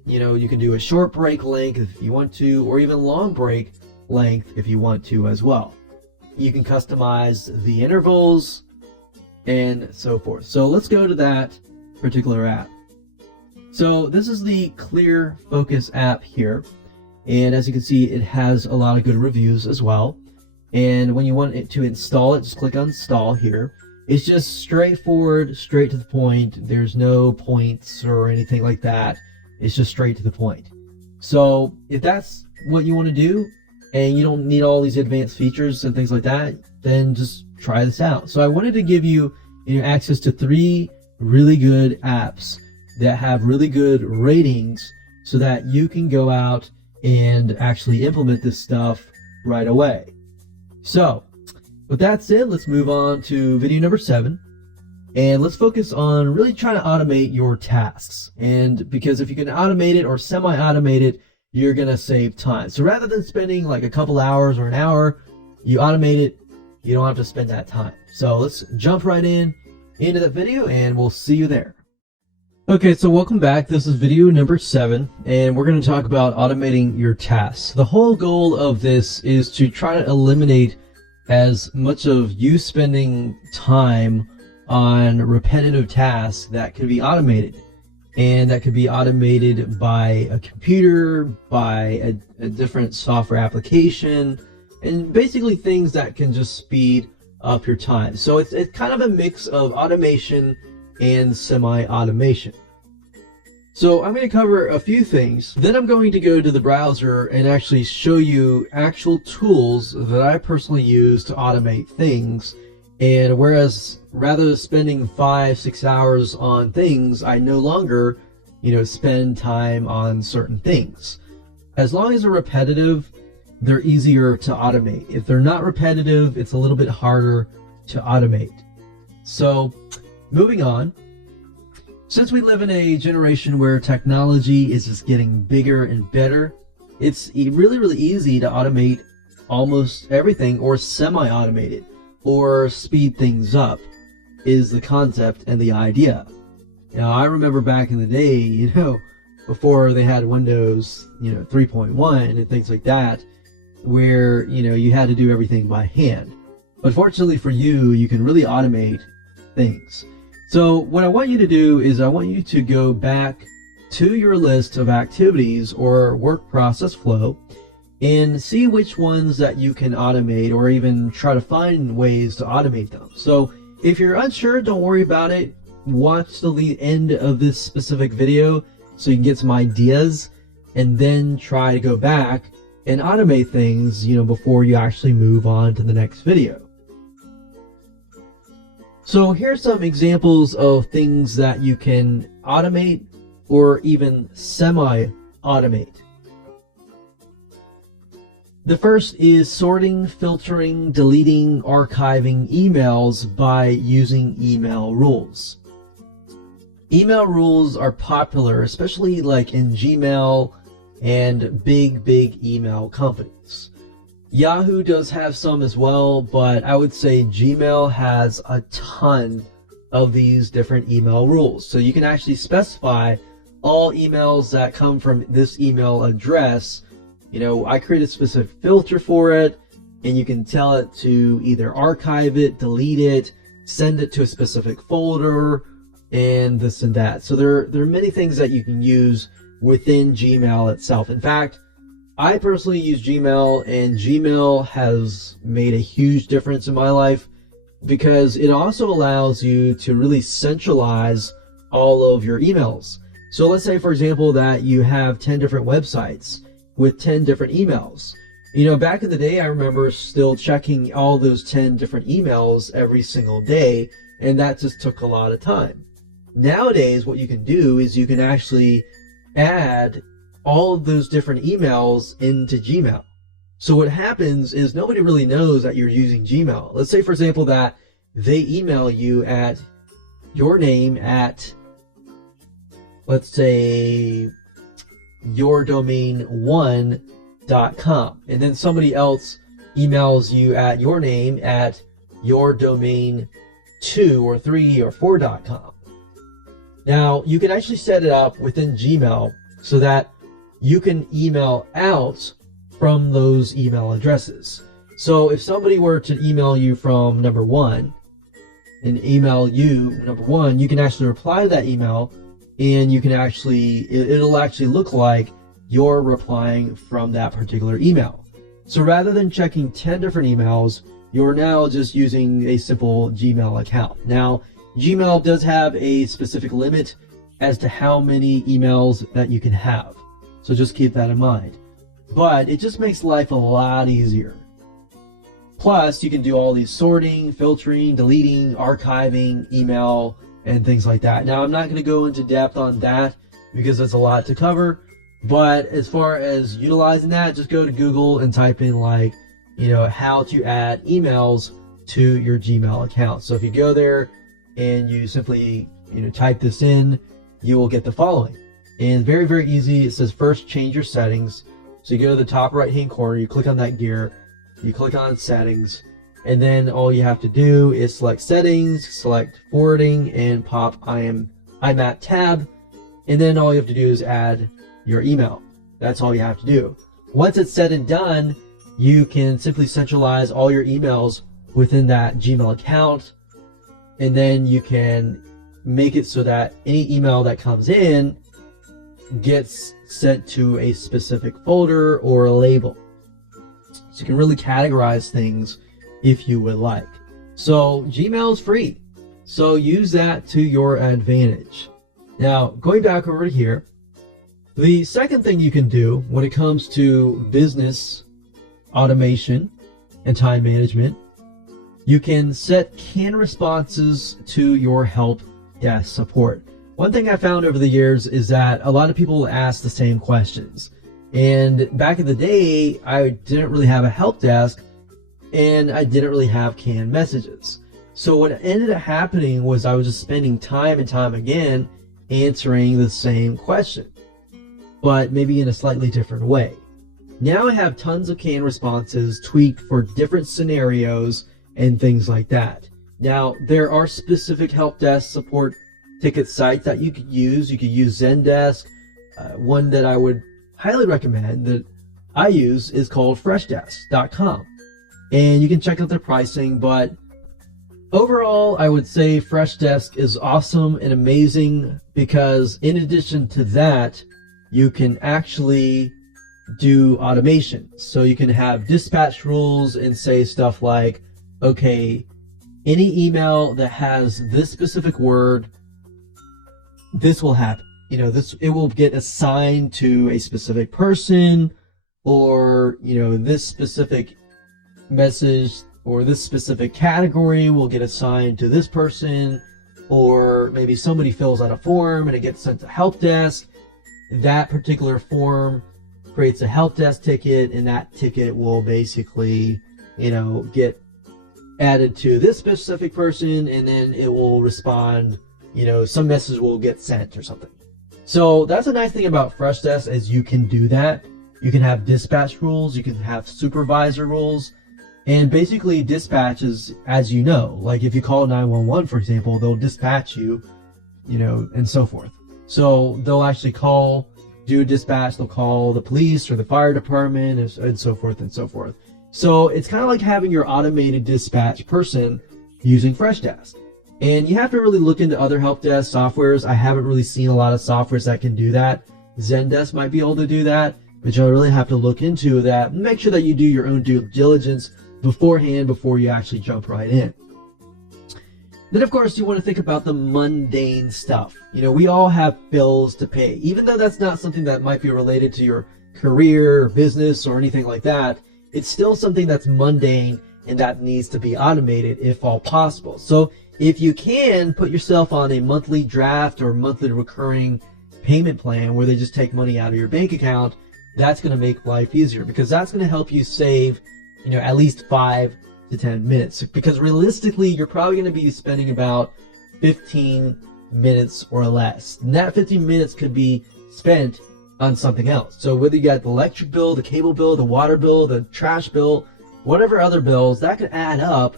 You can do a short break length if you want to, or even long break length if you want to as well. You can customize the intervals and so forth. So let's go to that particular app. So this is the Clear Focus app here. And as you can see, it has a lot of good reviews as well. And when you want it to install it, just click on install here. It's just straightforward, straight to the point. There's no points or anything like that. It's just straight to the point. So if that's what you want to do, and you don't need all these advanced features and things like that, then just try this out. So I wanted to give you, access to 3 really good apps that have really good ratings, so that you can go out and actually implement this stuff right away. So with that said, let's move on to video number 7, and let's focus on really trying to automate your tasks. And because if you can automate it or semi-automate it, you're gonna save time. So rather than spending like a couple hours or an hour, you automate it, you don't have to spend that time. So let's jump right into that video, and we'll see you there. Okay, so welcome back. This is video number 7, and we're going to talk about automating your tasks. The whole goal of this is to try to eliminate as much of you spending time on repetitive tasks that could be automated. And that could be automated by a computer, by a different software application, and basically things that can just speed up your time. So it's kind of a mix of automation and semi-automation. So I'm going to cover a few things. Then I'm going to go to the browser and actually show you actual tools that I personally use to automate things. And whereas rather than spending 5-6 hours on things, I no longer, spend time on certain things. As long as they're repetitive, they're easier to automate. If they're not repetitive, it's a little bit harder to automate. So moving on. Since we live in a generation where technology is just getting bigger and better, it's really, really easy to automate almost everything, or semi-automate it, or speed things up, is the concept and the idea. Now, I remember back in the day, before they had Windows, 3.1 and things like that, where, you had to do everything by hand. But fortunately for you, you can really automate things. So what I want you to do is I want you to go back to your list of activities or work process flow and see which ones that you can automate, or even try to find ways to automate them. So if you're unsure, don't worry about it. Watch the end of this specific video so you can get some ideas. and then try to go back and automate things, before you actually move on to the next video. So here's some examples of things that you can automate or even semi-automate. The first is sorting, filtering, deleting, archiving emails by using email rules. Email rules are popular, especially like in Gmail and big email companies. Yahoo does have some as well, but I would say Gmail has a ton of these different email rules. So you can actually specify all emails that come from this email address. I create a specific filter for it, and you can tell it to either archive it, delete it, send it to a specific folder, and this and that. So there are many things that you can use within Gmail itself. In fact, I personally use Gmail, and Gmail has made a huge difference in my life because it also allows you to really centralize all of your emails. So let's say, for example, that you have 10 different websites with 10 different emails. Back in the day, I remember still checking all those 10 different emails every single day, and that just took a lot of time. Nowadays, what you can do is you can actually add all of those different emails into Gmail. So what happens is nobody really knows that you're using Gmail. Let's say, for example, that they email you at your name at, let's say, yourdomain1.com, and then somebody else emails you at your name at yourdomain2 or 3 or 4.com. Now, you can actually set it up within Gmail so that you can email out from those email addresses. So if somebody were to email you from number 1 and email you number 1, you can actually reply to that email, and you can it'll actually look like you're replying from that particular email. So rather than checking 10 different emails, you're now just using a simple Gmail account. Now, Gmail does have a specific limit as to how many emails that you can have. So just keep that in mind. But it just makes life a lot easier. Plus, you can do all these sorting, filtering, deleting, archiving, email, and things like that. Now, I'm not going to go into depth on that because it's a lot to cover. But as far as utilizing that, just go to Google and type in how to add emails to your Gmail account. So if you go there and you simply, type this in, you will get the following. And very easy. It says first change your settings. So you go to the top right hand corner, you click on that gear, you click on settings, and then all you have to do is select settings, select forwarding, and pop IMAP tab, and then all you have to do is add your email. That's all you have to do. Once it's said and done, you can simply centralize all your emails within that Gmail account, and then you can make it so that any email that comes in gets sent to a specific folder or a label. So you can really categorize things if you would like. So Gmail is free, so use that to your advantage. Now, going back over here, the second thing you can do when it comes to business automation and time management, you can set canned responses to your help desk support. One thing I found over the years is that a lot of people ask the same questions. And back in the day, I didn't really have a help desk, and I didn't really have canned messages. So what ended up happening was I was just spending time and time again answering the same question, but maybe in a slightly different way. Now I have tons of canned responses tweaked for different scenarios and things like that. Now, there are specific help desk support ticket sites that you could use. You could use Zendesk. One that I would highly recommend that I use is called freshdesk.com. And you can check out their pricing, but overall, I would say Freshdesk is awesome and amazing because in addition to that, you can actually do automation. So you can have dispatch rules and say stuff like, okay, any email that has this specific word, this will happen. it will get assigned to a specific person, or, this specific message or this specific category will get assigned to this person, or maybe somebody fills out a form and it gets sent to help desk. That particular form creates a help desk ticket, and that ticket will basically, get added to this specific person, and then it will respond, some message will get sent or something. So that's a nice thing about Freshdesk, is you can do that. You can have dispatch rules, you can have supervisor rules, and basically dispatch is, as you know, like if you call 911, for example, they'll dispatch you, and so forth. So they'll actually do a dispatch, they'll call the police or the fire department, and so forth and so forth. So it's kind of like having your automated dispatch person using Freshdesk. And you have to really look into other help desk softwares. I haven't really seen a lot of softwares that can do that. Zendesk might be able to do that, but you'll really have to look into that and make sure that you do your own due diligence beforehand before you actually jump right in. Then, of course, you want to think about the mundane stuff. We all have bills to pay. Even though that's not something that might be related to your career or business or anything like that, it's still something that's mundane and that needs to be automated if all possible. So if you can put yourself on a monthly draft or monthly recurring payment plan where they just take money out of your bank account, that's going to make life easier, because that's going to help you save, at least 5 to 10 minutes. Because realistically, you're probably going to be spending about 15 minutes or less. And that 15 minutes could be spent on something else. So whether you got the electric bill, the cable bill, the water bill, the trash bill, whatever other bills, that could add up,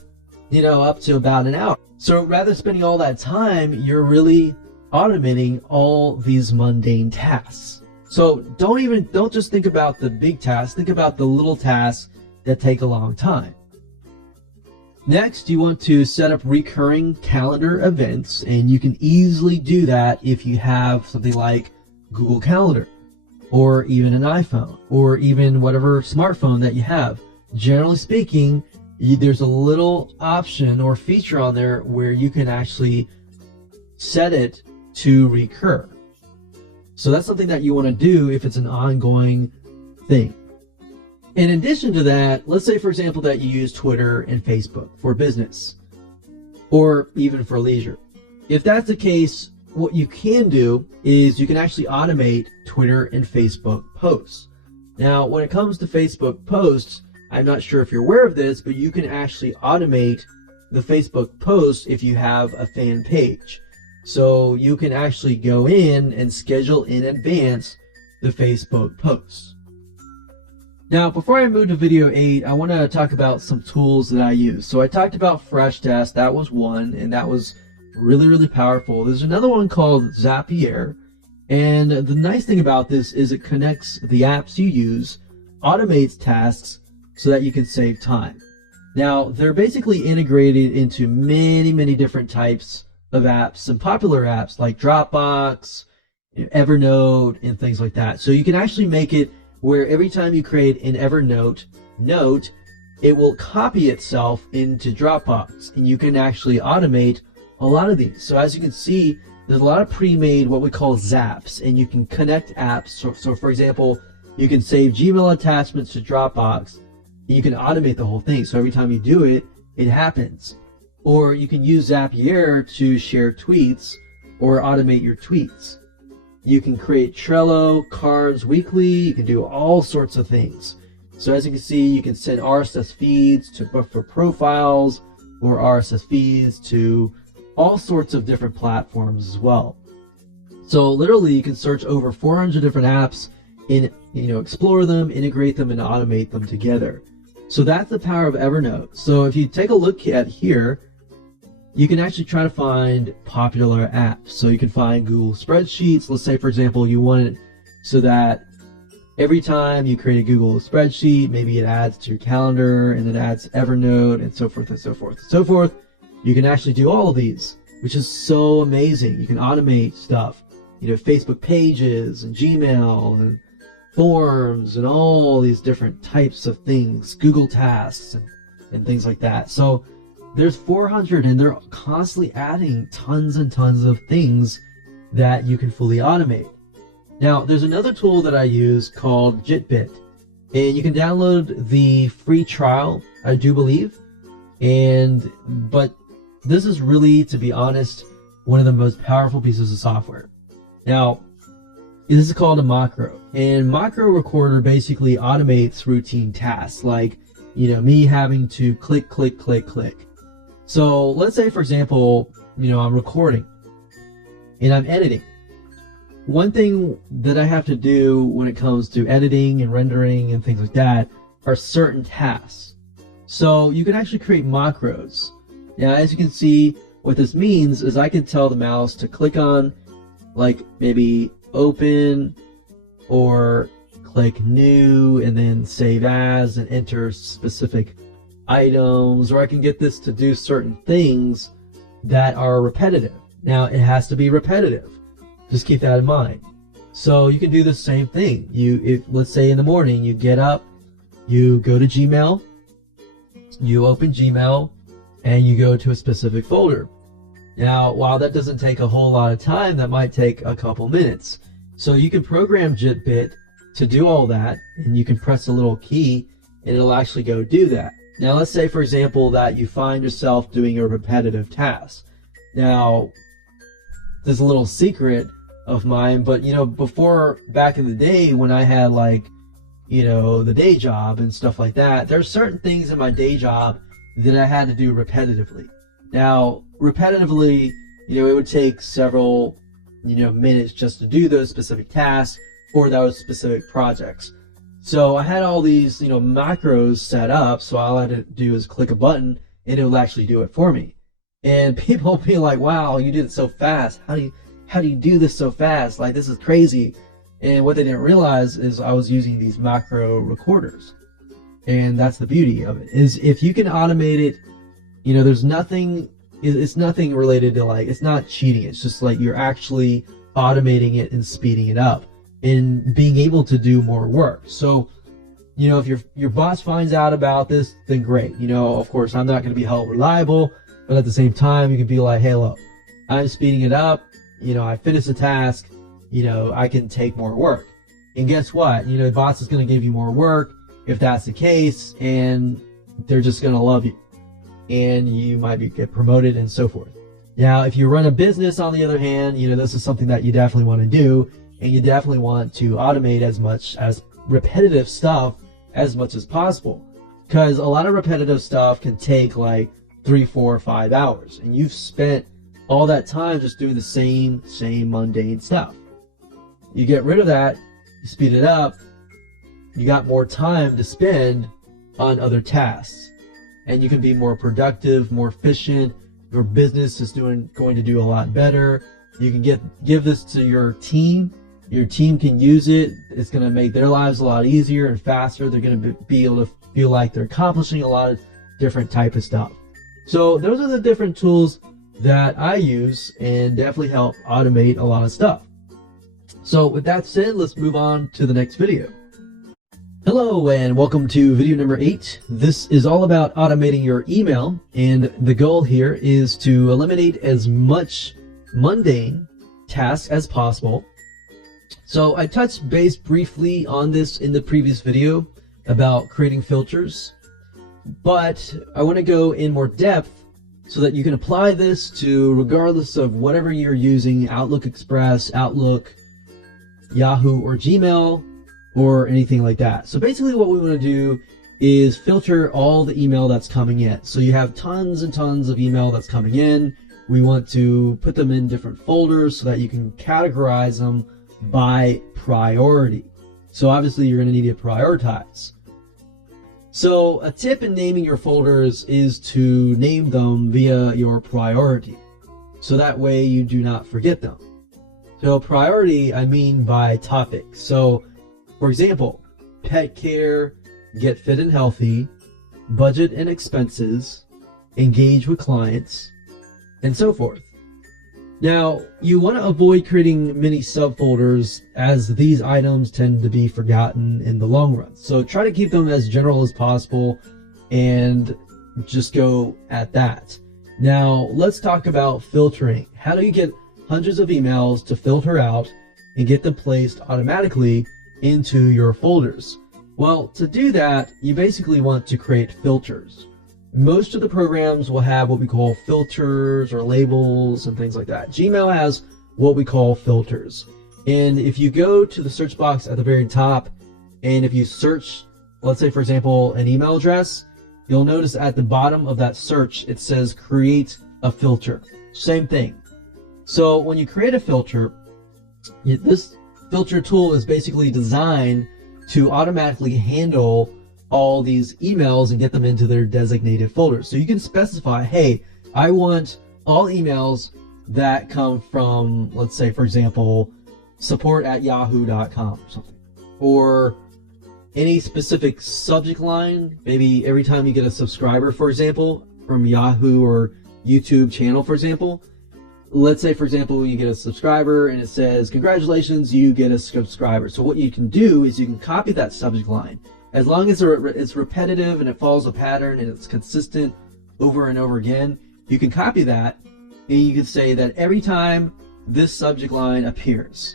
up to about an hour. So rather than spending all that time, you're really automating all these mundane tasks. So don't just think about the big tasks, think about the little tasks that take a long time. Next, you want to set up recurring calendar events, and you can easily do that if you have something like Google Calendar, or even an iPhone, or even whatever smartphone that you have. Generally speaking, there's a little option or feature on there where you can actually set it to recur. So that's something that you want to do if it's an ongoing thing. In addition to that, let's say, for example, that you use Twitter and Facebook for business, or even for leisure. If that's the case, what you can do is you can actually automate Twitter and Facebook posts. Now, when it comes to Facebook posts, I'm not sure if you're aware of this, but you can actually automate the Facebook posts if you have a fan page. So you can actually go in and schedule in advance the Facebook posts. Now, before I move to video 8, I want to talk about some tools that I use. So I talked about Freshdesk, that was one, and that was really, really powerful. There's another one called Zapier, and the nice thing about this is it connects the apps you use, automates tasks, so that you can save time. Now, they're basically integrated into many, many different types of apps, some popular apps like Dropbox, Evernote, and things like that. So you can actually make it where every time you create an Evernote note, it will copy itself into Dropbox, and you can actually automate a lot of these. So as you can see, there's a lot of pre-made what we call zaps, and you can connect apps. So for example, you can save Gmail attachments to Dropbox, and you can automate the whole thing. So every time you do it, it happens. Or you can use Zapier to share tweets or automate your tweets. You can create Trello cards weekly. You can do all sorts of things. So as you can see, you can send RSS feeds for profiles, or RSS feeds to all sorts of different platforms as well. So literally, you can search over 400 different apps and explore them, integrate them, and automate them together. So that's the power of Evernote. So if you take a look at here, you can actually try to find popular apps. So you can find Google Spreadsheets. Let's say, for example, you want it so that every time you create a Google spreadsheet, maybe it adds to your calendar, and then adds Evernote, and so forth and so forth and so forth. You can actually do all of these, which is so amazing. You can automate stuff, Facebook pages and Gmail and forms and all these different types of things, Google Tasks and things like that. So there's 400, and they're constantly adding tons and tons of things that you can fully automate. Now, there's another tool that I use called Jitbit, and you can download the free trial, I do believe. But this is really, to be honest, one of the most powerful pieces of software. Now, this is called a macro, and macro recorder basically automates routine tasks, like, me having to click. So let's say, for example, I'm recording and I'm editing. One thing that I have to do when it comes to editing and rendering and things like that are certain tasks. So you can actually create macros. Now, as you can see, what this means is I can tell the mouse to click on, like, maybe open, or click new, and then save as, and enter specific items, or I can get this to do certain things that are repetitive. Now, it has to be repetitive. Just keep that in mind. So you can do the same thing. If let's say in the morning you get up, you go to Gmail, you open Gmail, and you go to a specific folder. Now, while that doesn't take a whole lot of time, that might take a couple minutes. So you can program Jitbit to do all that, and you can press a little key, and it'll actually go do that. Now, let's say, for example, that you find yourself doing a repetitive task. Now, there's a little secret of mine, but before, back in the day when I had the day job and stuff like that, there's certain things in my day job that I had to do repetitively. Now, repetitively, it would take several, minutes just to do those specific tasks for those specific projects. So I had all these, macros set up, so all I had to do is click a button and it will actually do it for me. And people will be like, wow, you did it so fast. How do you do this so fast? Like, this is crazy. And what they didn't realize is I was using these macro recorders. And that's the beauty of it, is if you can automate it, there's nothing, it's nothing related to, it's not cheating. It's just like you're actually automating it and speeding it up and being able to do more work. So, if your boss finds out about this, then great. Of course, I'm not going to be held reliable, but at the same time, you can be like, hey, look, I'm speeding it up. I finished the task, I can take more work. And guess what? The boss is going to give you more work if that's the case, and they're just going to love you. And you might get promoted and so forth. Now, if you run a business, on the other hand, this is something that you definitely want to do, and you definitely want to automate as much as repetitive stuff as much as possible. Because a lot of repetitive stuff can take 3, 4, 5 hours, and you've spent all that time just doing the same mundane stuff. You get rid of that, you speed it up, you got more time to spend on other tasks, and you can be more productive, more efficient. Your business is going to do a lot better. You can give this to your team. Your team can use it. It's going to make their lives a lot easier and faster. They're going to be able to feel like they're accomplishing a lot of different type of stuff. So those are the different tools that I use and definitely help automate a lot of stuff. So with that said, let's move on to the next video. Hello and welcome to video number 8. This is all about automating your email, and the goal here is to eliminate as much mundane tasks as possible. So I touched base briefly on this in the previous video about creating filters, but I want to go in more depth so that you can apply this to regardless of whatever you're using, Outlook Express, Outlook, Yahoo, or Gmail, or anything like that. So basically what we want to do is filter all the email that's coming in. So you have tons and tons of email that's coming in. We want to put them in different folders so that you can categorize them by priority. So obviously you're going to need to prioritize. So a tip in naming your folders is to name them via your priority, so that way you do not forget them. So priority, I mean by topic. So for example, pet care, get fit and healthy, budget and expenses, engage with clients, and so forth. Now, you want to avoid creating many subfolders, as these items tend to be forgotten in the long run. So try to keep them as general as possible and just go at that. Now, let's talk about filtering. How do you get hundreds of emails to filter out and get them placed automatically into your folders. Well, to do that, you basically want to create filters. Most of the programs will have what we call filters or labels and things like that. Gmail has what we call filters. And if you go to the search box at the very top, and if you search, let's say for example, an email address, you'll notice at the bottom of that search, it says create a filter. Same thing. So when you create a filter, this filter tool is basically designed to automatically handle all these emails and get them into their designated folders. So you can specify, hey, I want all emails that come from, let's say, for example, support@yahoo.com or something. Or any specific subject line, maybe every time you get a subscriber, for example, from Yahoo or YouTube channel, for example. Let's say, for example, you get a subscriber and it says, congratulations, you get a subscriber. So what you can do is you can copy that subject line. As long as it's repetitive and it follows a pattern and it's consistent over and over again, you can copy that and you can say that every time this subject line appears,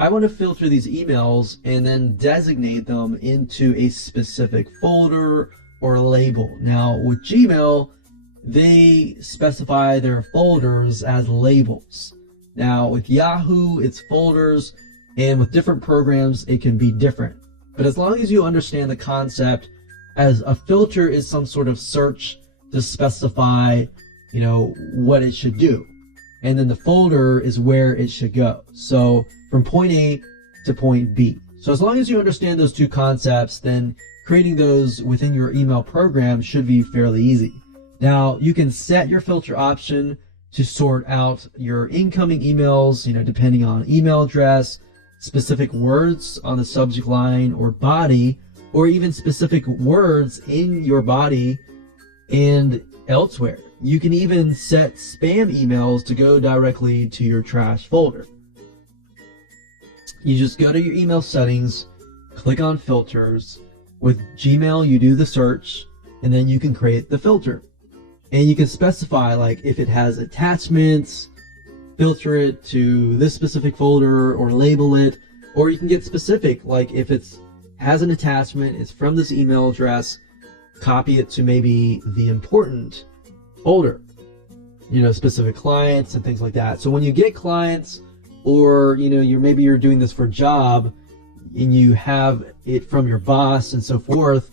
I want to filter these emails and then designate them into a specific folder or label. Now with Gmail, they specify their folders as labels. Now with Yahoo, it's folders, and with different programs, it can be different. But as long as you understand the concept, as a filter is some sort of search to specify, what it should do. And then the folder is where it should go. So from point A to point B. So as long as you understand those two concepts, then creating those within your email program should be fairly easy. Now, you can set your filter option to sort out your incoming emails, depending on email address, specific words on the subject line or body, or even specific words in your body and elsewhere. You can even set spam emails to go directly to your trash folder. You just go to your email settings, click on filters. With Gmail, you do the search, and then you can create the filter. And you can specify, like, if it has attachments, filter it to this specific folder or label it, or you can get specific, like if it has an attachment, it's from this email address, copy it to maybe the important folder, specific clients and things like that. So when you get clients, or maybe you're doing this for a job and you have it from your boss and so forth,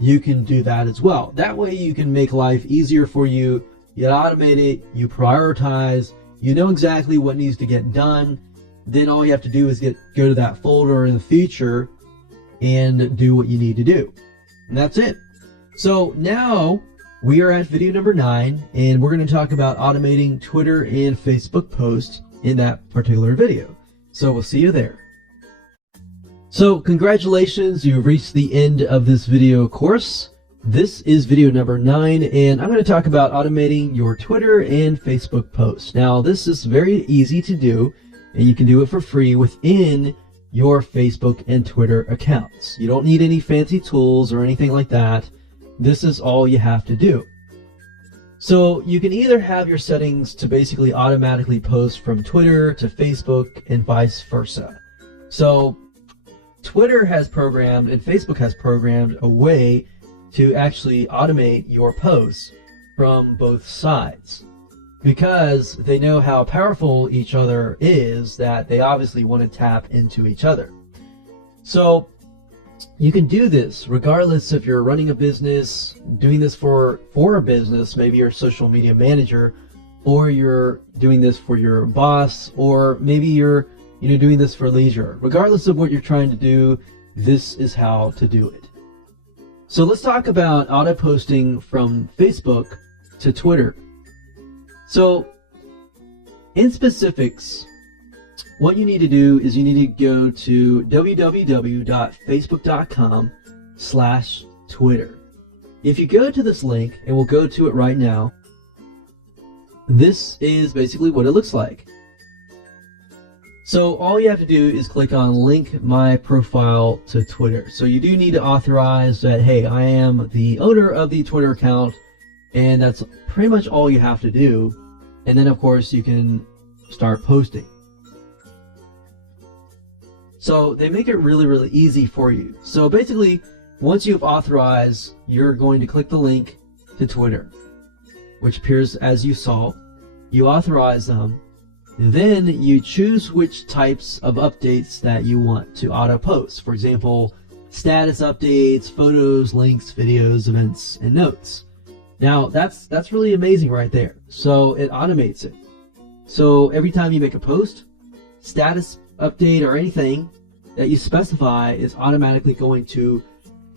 you can do that as well. That way you can make life easier for you. You automate it, you prioritize, you know exactly what needs to get done. Then all you have to do is go to that folder in the future and do what you need to do. And that's it. So now we are at video number 9, and we're going to talk about automating Twitter and Facebook posts in that particular video. So we'll see you there. So congratulations, you've reached the end of this video course. This is video number 9, and I'm going to talk about automating your Twitter and Facebook posts. Now this is very easy to do, and you can do it for free within your Facebook and Twitter accounts. You don't need any fancy tools or anything like that. This is all you have to do. So you can either have your settings to basically automatically post from Twitter to Facebook and vice versa. So Twitter has programmed and Facebook has programmed a way to actually automate your posts from both sides, because they know how powerful each other is, that they obviously want to tap into each other. So you can do this regardless if you're running a business, doing this for a business, maybe you're a social media manager, or you're doing this for your boss, or maybe you're doing this for leisure. Regardless of what you're trying to do, this is how to do it. So let's talk about auto posting from Facebook to Twitter. So in specifics, what you need to do is you need to go to www.facebook.com/Twitter. If you go to this link, and we'll go to it right now, this is basically what it looks like. So all you have to do is click on link my profile to Twitter. So you do need to authorize that, hey, I am the owner of the Twitter account, and that's pretty much all you have to do. And then of course you can start posting. So they make it really, really easy for you. So basically, once you've authorized, you're going to click the link to Twitter, which appears as you saw. You authorize them, then you choose which types of updates that you want to auto post. For example, status updates, photos, links, videos, events, and notes. Now that's really amazing right there. So it automates it. So every time you make a post, status update, or anything that you specify is automatically going to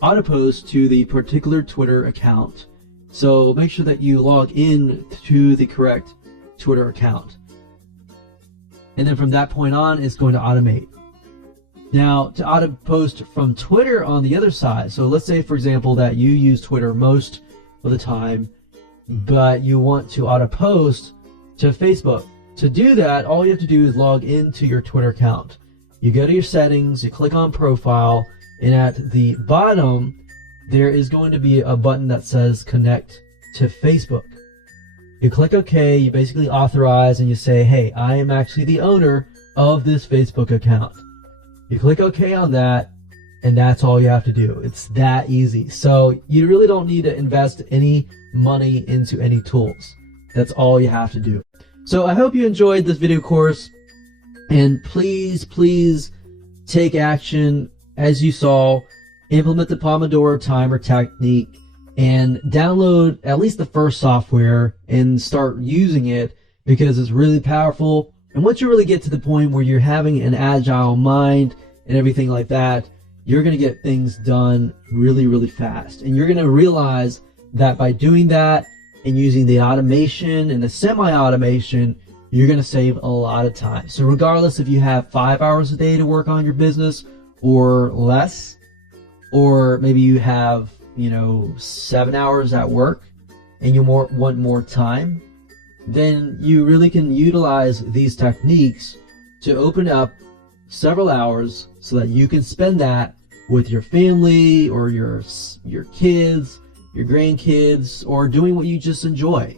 auto post to the particular Twitter account. So make sure that you log in to the correct Twitter account. And then from that point on, it's going to automate. Now, to auto post from Twitter on the other side, so let's say, for example, that you use Twitter most of the time, but you want to auto post to Facebook. To do that, all you have to do is log into your Twitter account. You go to your settings, you click on profile, and at the bottom, there is going to be a button that says connect to Facebook. You click OK, you basically authorize, and you say, hey, I am actually the owner of this Facebook account. You click OK on that, and that's all you have to do. It's that easy. So you really don't need to invest any money into any tools. That's all you have to do. So I hope you enjoyed this video course, and please take action. As you saw, implement the Pomodoro timer technique and download at least the first software and start using it, because it's really powerful. And once you really get to the point where you're having an agile mind and everything like that, you're going to get things done really, really fast. And you're going to realize that by doing that and using the automation and the semi-automation, you're going to save a lot of time. So regardless if you have 5 hours a day to work on your business or less, or maybe you have 7 hours at work and you want more time, then you really can utilize these techniques to open up several hours so that you can spend that with your family or your kids, your grandkids, or doing what you just enjoy.